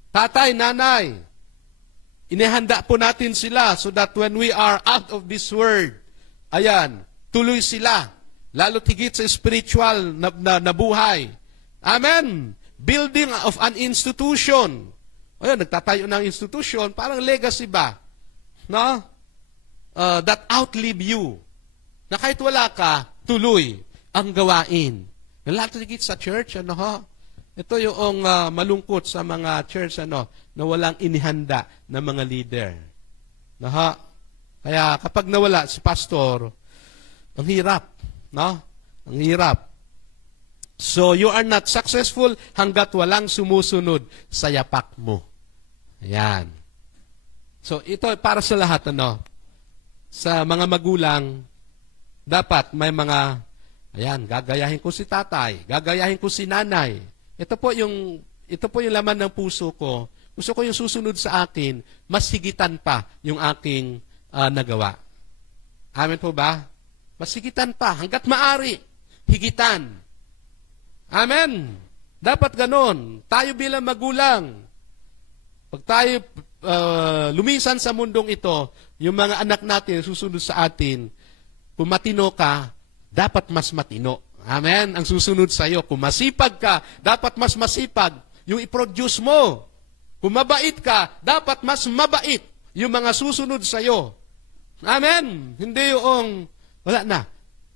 Tatay, nanay, inihanda po natin sila so that when we are out of this world, ayan, tuloy sila. Lalo tigit sa spiritual na buhay. Amen? Building of an institution. Ayun, nagtatayo ng institusyon, parang legacy ba? No? That outlive you. Na kahit wala ka, tuloy ang gawain. Lalo tigit sa church, ano ho? Ito yung malungkot sa mga church, ano, na walang inihanda na mga leader. No, ho? Kaya kapag nawala si pastor, ang hirap, no? Ang hirap. So, you are not successful hanggat walang sumusunod sa yapak mo. Ayan. So, ito para sa lahat, ano? Sa mga magulang, dapat may mga, ayan, gagayahin ko si tatay, gagayahin ko si nanay. Ito po yung laman ng puso ko. Gusto ko yung susunod sa akin, mas higitan pa yung aking nagawa. Amen po ba? Mas higitan pa, hanggat maari, higitan. Amen. Dapat ganon. Tayo bilang magulang, pag tayo lumisan sa mundong ito, yung mga anak natin susunod sa atin, kung matino ka, dapat mas matino. Amen? Ang susunod sa iyo. Kung masipag ka, dapat mas masipag yung i-produce mo. Kung mabait ka, dapat mas mabait yung mga susunod sa iyo. Amen? Hindi yung, wala na,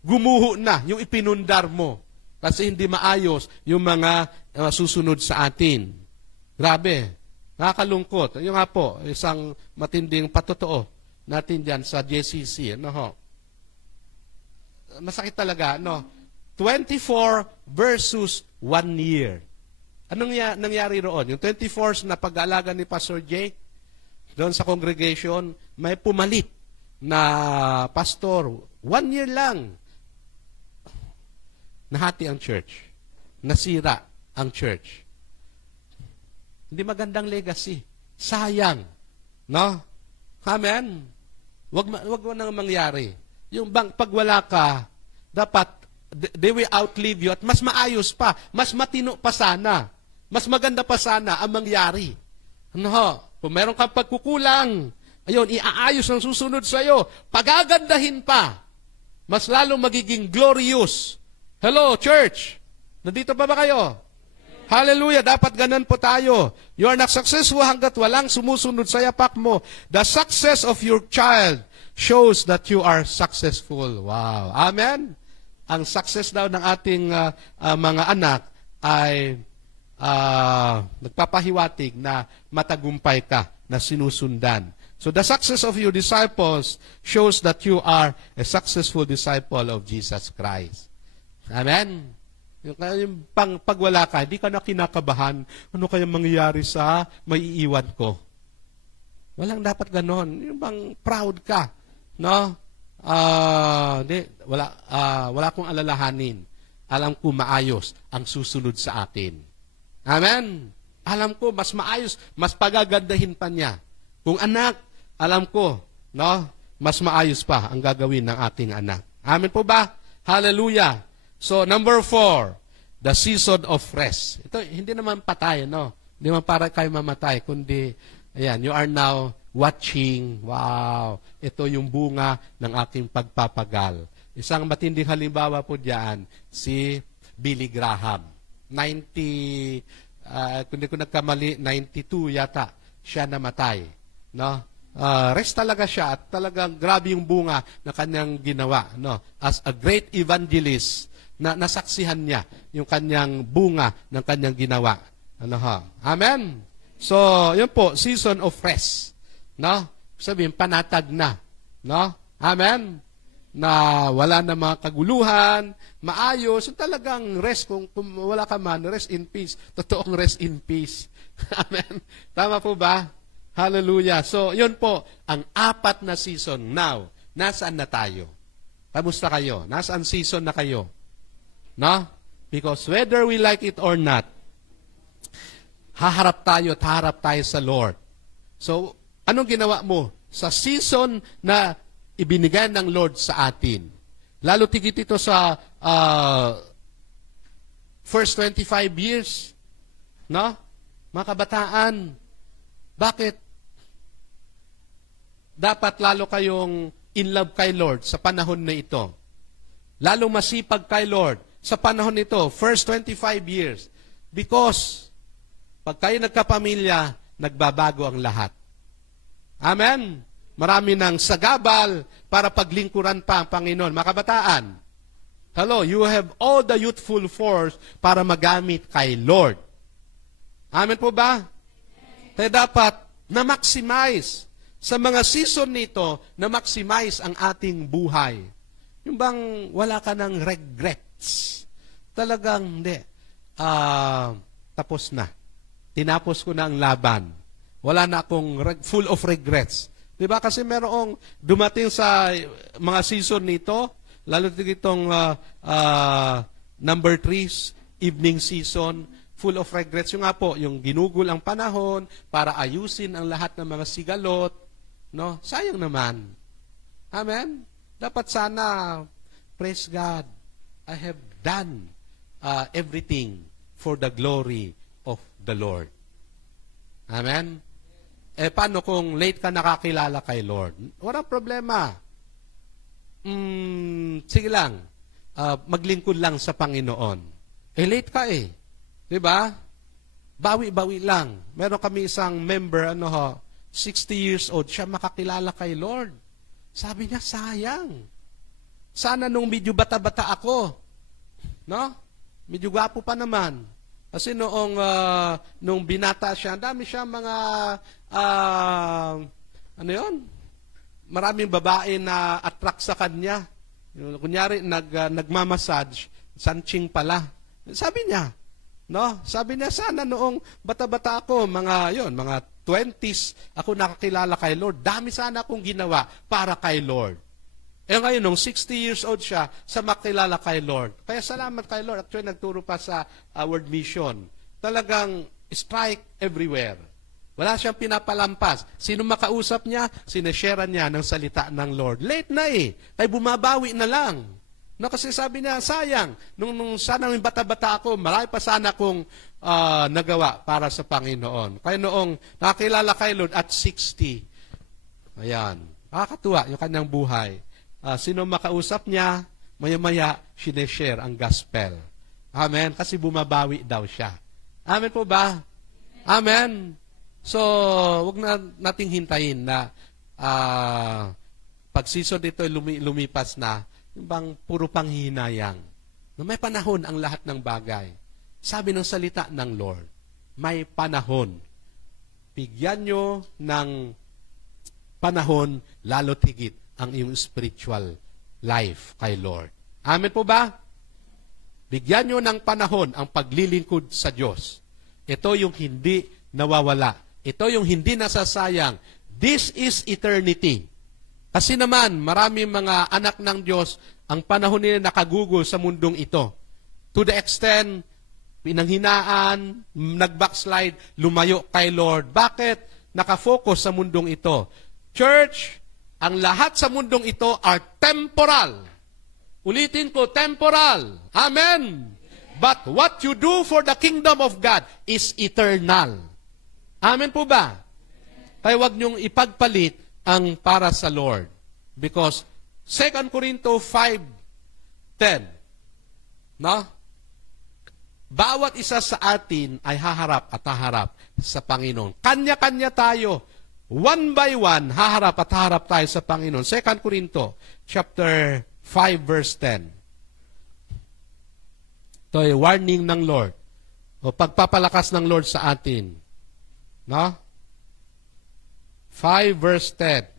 gumuho na yung ipinundar mo. Kasi hindi maayos yung mga susunod sa atin. Grabe. Nakakalungkot. Yung nga po, isang matinding patotoo natin dyan sa JCC. Ano ho? Masakit talaga, no? 24 versus 1 year. Anong nangyari roon? Yung 24 na pag-aalaga ni Pastor Jake, doon sa congregation, may pumalit na pastor. 1 year lang. Nahati ang church. Nasira ang church. Hindi magandang legacy. Sayang. No? Amen? Wag mo nang mangyari. Yung pag wala ka, dapat they will outlive you at mas maayos pa, mas matino pa sana, mas maganda pa sana ang mangyari. Ano ho? Kung meron kang pagkukulang, ayun, iaayos ang susunod sa iyo, pagagandahin pa, mas lalo magiging glorious. Hello, church! Nandito ba kayo? Hallelujah! Dapat ganun po tayo. You are not successful hanggat walang sumusunod sa yapak mo. The success of your child shows that you are successful. Wow. Amen? Ang success daw ng ating mga anak ay nagpapahiwatig na matagumpay ka, na sinusundan. So the success of your disciples shows that you are a successful disciple of Jesus Christ. Amen? Yung pag wala ka, hindi ka na kinakabahan, ano kaya mangyayari sa maiiwan ko? Walang dapat ganon. Yung bang proud ka, no? Wala akong alalahanin. Alam ko maayos ang susunod sa atin. Amen? Alam ko mas maayos, mas pagagandahin pa niya. Kung anak, alam ko, no? Mas maayos pa ang gagawin ng ating anak. Amen po ba? Hallelujah. So, number 4, the season of rest. Ito, hindi naman patay, no? Hindi naman para kayo mamatay, kundi, ayan, you are now watching. Wow, ito yung bunga ng aking pagpapagal. Isang matinding halimbawa po diyan, si Billy Graham. Kung hindi ko nagkamali, 92 yata siya namatay. No? Rest talaga siya at talagang grabe yung bunga na kanyang ginawa. No? As a great evangelist, na nasaksihan niya yung kanyang bunga ng kanyang ginawa. Ano ha? Amen? So, yun po, season of rest. No? Sabihin, panatag na. No? Amen? Na wala na mga kaguluhan, maayos, yung talagang rest. Kung wala ka man, rest in peace. Totoong rest in peace. Amen? Tama po ba? Hallelujah. So, yun po, ang 4 na season. Now, nasaan na tayo? Kamusta kayo? Nasaan season na kayo? No? Because whether we like it or not, haharap tayo at haharap tayo sa Lord. So, anong ginawa mo sa season na ibinigay ng Lord sa atin? Lalo tigit ito sa first 25 years. No? Mga kabataan, bakit dapat lalo kayong in love kay Lord sa panahon na ito? Lalo masipag kay Lord sa panahon nito, first 25 years. Because, pag kayo nagkapamilya, nagbabago ang lahat. Amen? Marami ng sagabal para paglingkuran pa ang Panginoon. Mga kabataan, hello, you have all the youthful force para magamit kay Lord. Amen po ba? Kaya dapat na-maximize sa mga season nito, na-maximize ang ating buhay. Yung bang wala ka ng regrets. Talagang hindi. Tapos na. Tinapos ko na ang laban. Wala na akong full of regrets. Diba? Kasi merong dumating sa mga season nito, lalo itong number 3, evening season, full of regrets. Yung nga po, yung ginugol ang panahon para ayusin ang lahat ng mga sigalot. No? Sayang naman. Amen? Dapat sana, praise God, I have done everything for the glory of the Lord. Amen? Paano kung late ka nakakilala kay Lord? Walang problema. Sige lang, maglingkod lang sa Panginoon. Late ka Diba? Bawi-bawi lang. Meron kami isang member, 60 years old, siya makakilala kay Lord. Sabi niya, sayang. Sana nung medyo bata-bata ako, no? Medyo gwapo pa naman. Kasi nung binata siya, dami siya mga, maraming babae na attract sa kanya. Kunyari, nagmamassage, sanching pala. Sabi niya, sana noong bata-bata ako, mga 20s, ako nakakilala kay Lord. Dami sana akong ginawa para kay Lord. Ngayon, nung 60 years old siya, sa makilala kay Lord. Kaya salamat kay Lord. Actually, nagturo pa sa World Mission. Talagang strike everywhere. Wala siyang pinapalampas. Sino makausap niya, sineshare niya ng salita ng Lord. Late na Kaya bumabawi na lang. Kasi sabi niya, sayang. Nung sana yung bata-bata ako, marami pa sana akong nagawa para sa Panginoon. Kaya noong nakilala kay Lord at 60, ayan, nakakatuwa yung kanyang buhay. Sino makausap niya, maya-maya, sineshare ang gospel. Amen? Kasi bumabawi daw siya. Amen po ba? Amen? So, wag na nating hintayin na pag season dito lumipas na, yung bang puro panghihinayang. Na may panahon ang lahat ng bagay. Sabi ng salita ng Lord, may panahon. Bigyan nyo ng panahon, lalo't higit ang iyong spiritual life kay Lord. Amen po ba? Bigyan nyo ng panahon ang paglilingkod sa Diyos. Ito yung hindi nawawala. Ito yung hindi nasasayang. This is eternity. Kasi naman, maraming mga anak ng Diyos, ang panahon nila nakagugol sa mundong ito. To the extent, pinanghinaan, nag-backslide, lumayo kay Lord. Bakit? Nakafocus sa mundong ito. Church, ang lahat sa mundong ito are temporal. Ulitin ko, temporal. Amen. But what you do for the kingdom of God is eternal. Amen po ba? Kaya huwag niyong ipagpalit ang para sa Lord. Because 2 Corinto 5:10, bawat isa sa atin ay haharap at haharap sa Panginoon. Kanya-kanya tayo. One by one, haharap at haharap tayo sa Panginoon. 2 Corinto chapter 5 verse 10. Ito ay warning ng Lord. O pagpapalakas ng Lord sa atin. 5 verse 10.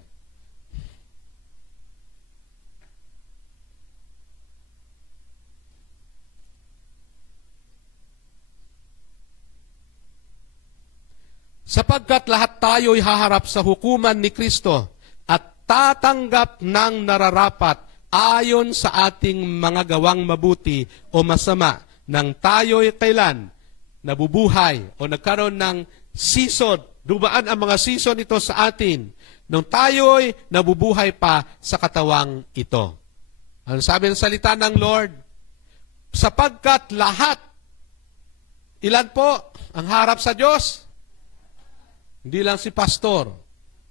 Sapagkat lahat tayo'y haharap sa hukuman ni Kristo at tatanggap ng nararapat ayon sa ating mga gawang mabuti o masama nang tayo'y kailan nabubuhay o nagkaroon ng season, dumaan ang mga season ito sa atin nung tayo'y nabubuhay pa sa katawang ito. Ano sabi ng salita ng Lord? Sapagkat lahat, ilan po ang harap sa Diyos? Hindi lang si pastor,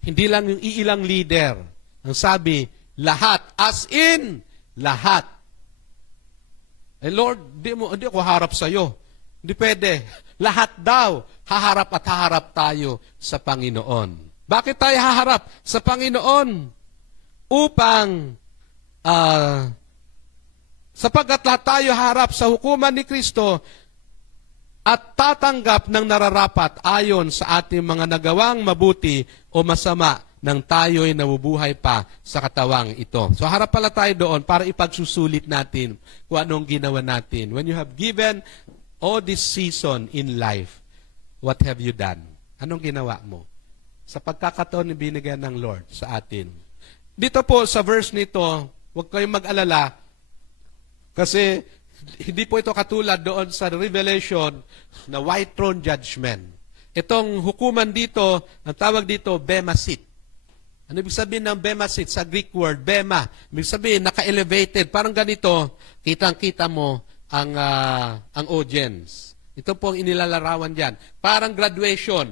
hindi lang yung iilang leader. Ang sabi, lahat, as in, lahat. Lord, hindi ako harap sa iyo. Hindi pwede. Lahat daw, haharap at haharap tayo sa Panginoon. Bakit tayo haharap sa Panginoon? Upang, sapagkat lahat tayo harap sa hukuman ni Kristo at tatanggap ng nararapat ayon sa ating mga nagawang mabuti o masama nang tayo'y nabubuhay pa sa katawang ito. So harap pala tayo doon para ipagsusulit natin kung anong ginawa natin. When you have given all this season in life, what have you done? Anong ginawa mo? Sa pagkakataon na binigyan ng Lord sa atin. Dito po sa verse nito, huwag kayong mag-alala kasi hindi po ito katulad doon sa Revelation na white throne judgment. Itong hukuman dito, ang tawag dito, Bema seat. Ano ibig sabihin ng Bema seat? Sa Greek word, Bema. Ibig sabihin, naka-elevated. Parang ganito, kitang-kita mo ang audience. Ito po ang inilalarawan dyan. Parang graduation.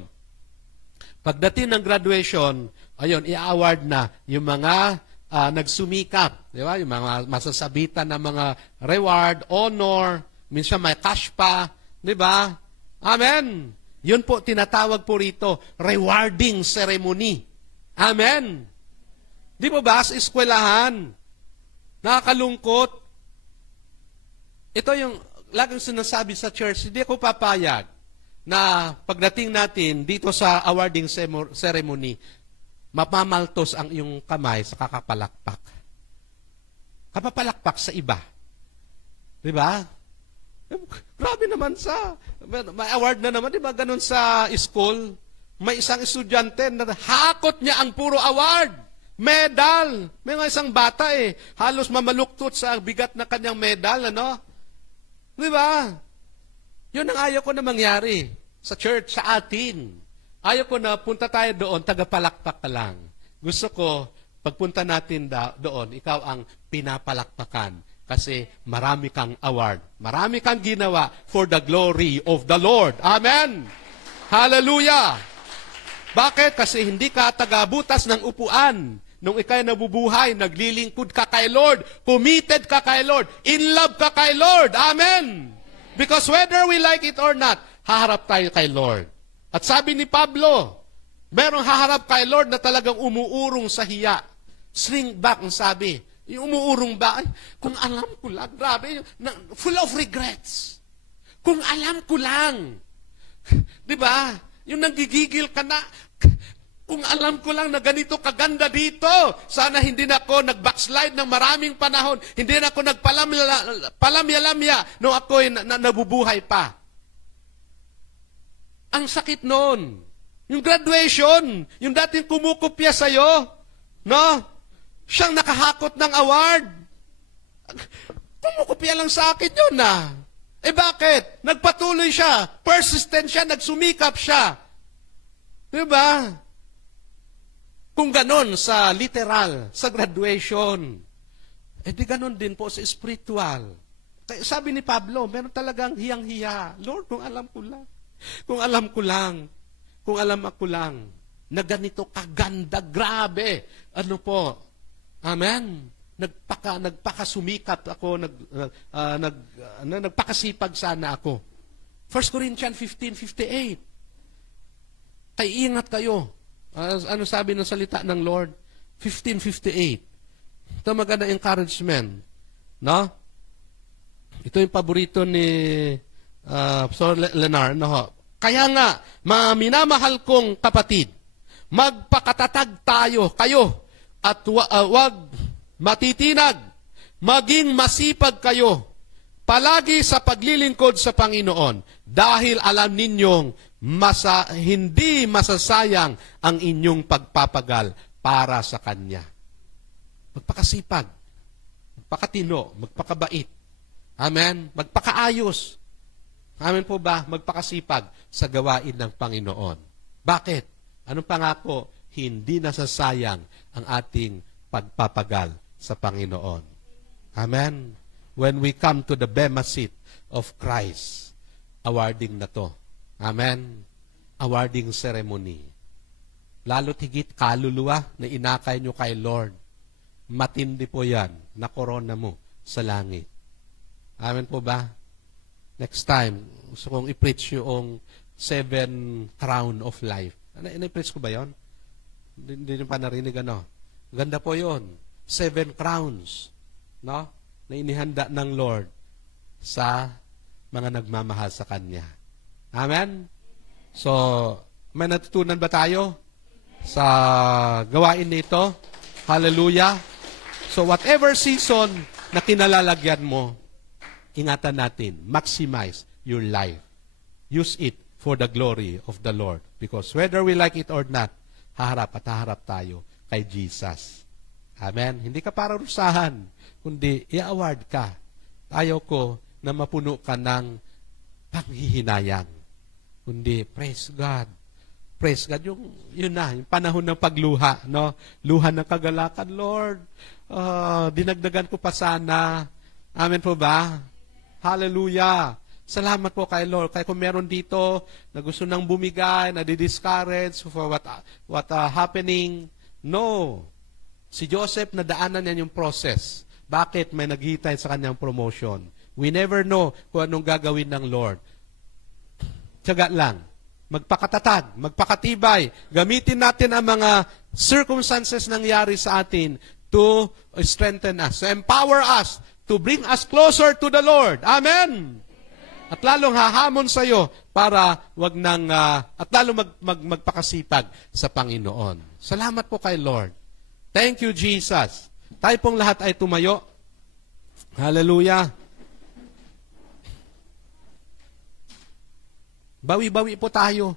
Pagdating ng graduation, ayun, i-award na yung mga nagsumikap. Di ba? Yung mga masasabitan ng mga reward, honor, minsan may cash pa. Di ba? Amen. Yun po, tinatawag po rito, rewarding ceremony. Amen. Di ba ba sa eskwelahan? Nakakalungkot. Ito yung laging sinasabi sa church, hindi ako papayag na pagdating natin dito sa awarding ceremony, mapamaltos ang iyong kamay sa kakapalakpak. Kapapalakpak sa iba. Di ba? Grabe naman may award na naman, di ba? Ganun sa school. May isang estudyante na hakot niya ang puro award. Medal. May nga isang bata halos mamaluktot sa bigat na kanyang medal, ano? Di ba? Yun ang ayaw ko na mangyari sa church, sa atin. Ayaw ko na punta tayo doon, tagapalakpak ka lang. Gusto ko, pagpunta natin doon, ikaw ang pinapalakpakan. Kasi marami kang award. Marami kang ginawa for the glory of the Lord. Amen! Hallelujah! Bakit? Kasi hindi ka tagabutas ng upuan. Nung ikay nabubuhay, naglilingkod ka kay Lord, committed ka kay Lord, in love ka kay Lord. Amen! Because whether we like it or not, haharap tayo kay Lord. At sabi ni Pablo, merong haharap kay Lord na talagang umuurong sa hiya. Shrink back ang sabi. Yung umuurong ba? Ay, kung alam ko lang, grabe, full of regrets. Kung alam ko lang. Di ba? Yung nanggigigil ka na, kung alam ko lang na ganito kaganda dito, sana hindi na ako nag-backslide ng maraming panahon, hindi na ako nagpalamya-lamya nung ako'y nabubuhay pa. Ang sakit noon. Yung graduation, yung dating kumukopya sa'yo, no? Siyang nakahakot ng award. Kumukopya lang sa akin yun, bakit? Nagpatuloy siya, persistent siya, nagsumikap siya. Diba? Kung ganon sa literal, sa graduation, di ganon din po sa spiritual. Kaya sabi ni Pablo, meron talagang hiyang-hiya. Lord, kung alam ko lang, kung alam ko lang, kung alam ako lang, na ganito kaganda, grabe. Ano po? Amen? Nagpakasumikap ako, nagpakasipag sana ako. 1 Corinthians 15:58. Kaya ingat kayo. Ano sabi ng salita ng Lord? 15:58. Ito maganda encouragement. No? Ito yung paborito ni Sir Leonard. No? Kaya nga, mga minamahal kong kapatid, magpakatatag kayo, at wag matitinag, maging masipag kayo, palagi sa paglilingkod sa Panginoon, dahil alam ninyong hindi masasayang ang inyong pagpapagal para sa Kanya. Magpakasipag, magpakatino, magpakabait. Amen? Magpakaayos. Amen po ba? Magpakasipag sa gawain ng Panginoon. Bakit? Anong pangako? Hindi nasasayang ang ating pagpapagal sa Panginoon. Amen? When we come to the Bema seat of Christ, awarding na to. Amen? Awarding ceremony. Lalo't higit kaluluwa na inakay nyo kay Lord. Matindi po yan na korona mo sa langit. Amen po ba? Next time, gusto kong i-preach yung crown of life. Na-preach ko ba yon? Hindi nyo pa narinig, ano? Ganda po yon. 7 crowns, no? Na inihanda ng Lord sa mga nagmamahal sa Kanya. Amen? So, may natutunan ba tayo sa gawain nito? Hallelujah! So, whatever season na kinalalagyan mo, ingatan natin, maximize your life. Use it for the glory of the Lord. Because whether we like it or not, haharap at haharap tayo kay Jesus. Amen? Hindi ka para rusahan, kundi i-award ka. Ayaw ko na mapuno ka ng panghihinayang. Kundi, praise God. Praise God. Yun na, yung panahon ng pagluha. No? Luha ng kagalakan, Lord. Dinagdagan ko pa sana. Amen po ba? Hallelujah. Salamat po kay Lord. Kaya kung meron dito na gusto nang bumigay, na di-discourage for what happening, no. Si Joseph, nadaanan niya yung process. Bakit? May naghihintay sa kanyang promotion. We never know kung anong gagawin ng Lord. Tiyaga lang. Magpakatatag, magpakatibay. Gamitin natin ang mga circumstances nangyari sa atin to strengthen us, to empower us, to bring us closer to the Lord. Amen! At lalong hahamon sa iyo para wag nang at lalong magpakasipag sa Panginoon. Salamat po kay Lord. Thank you, Jesus. Tayo pong lahat ay tumayo. Hallelujah. Bawi-bawi po tayo.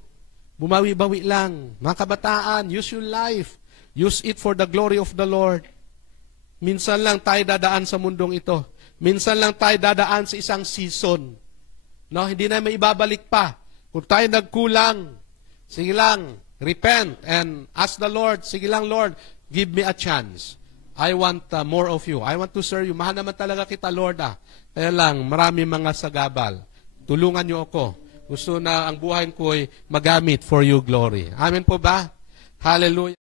Bumawi-bawi lang. Mga kabataan, use your life. Use it for the glory of the Lord. Minsan lang tayo dadaan sa mundong ito. Minsan lang tayo dadaan sa isang season. No, hindi na may ibabalik pa. Kung tayo nagkulang, sige lang, repent and ask the Lord, sige lang Lord, give me a chance. I want more of you. I want to serve you. Mahal naman talaga kita, Lord. Kaya lang, marami mga sagabal. Tulungan niyo ako. Gusto na ang buhay ko ay magamit for your glory. Amen po ba? Hallelujah.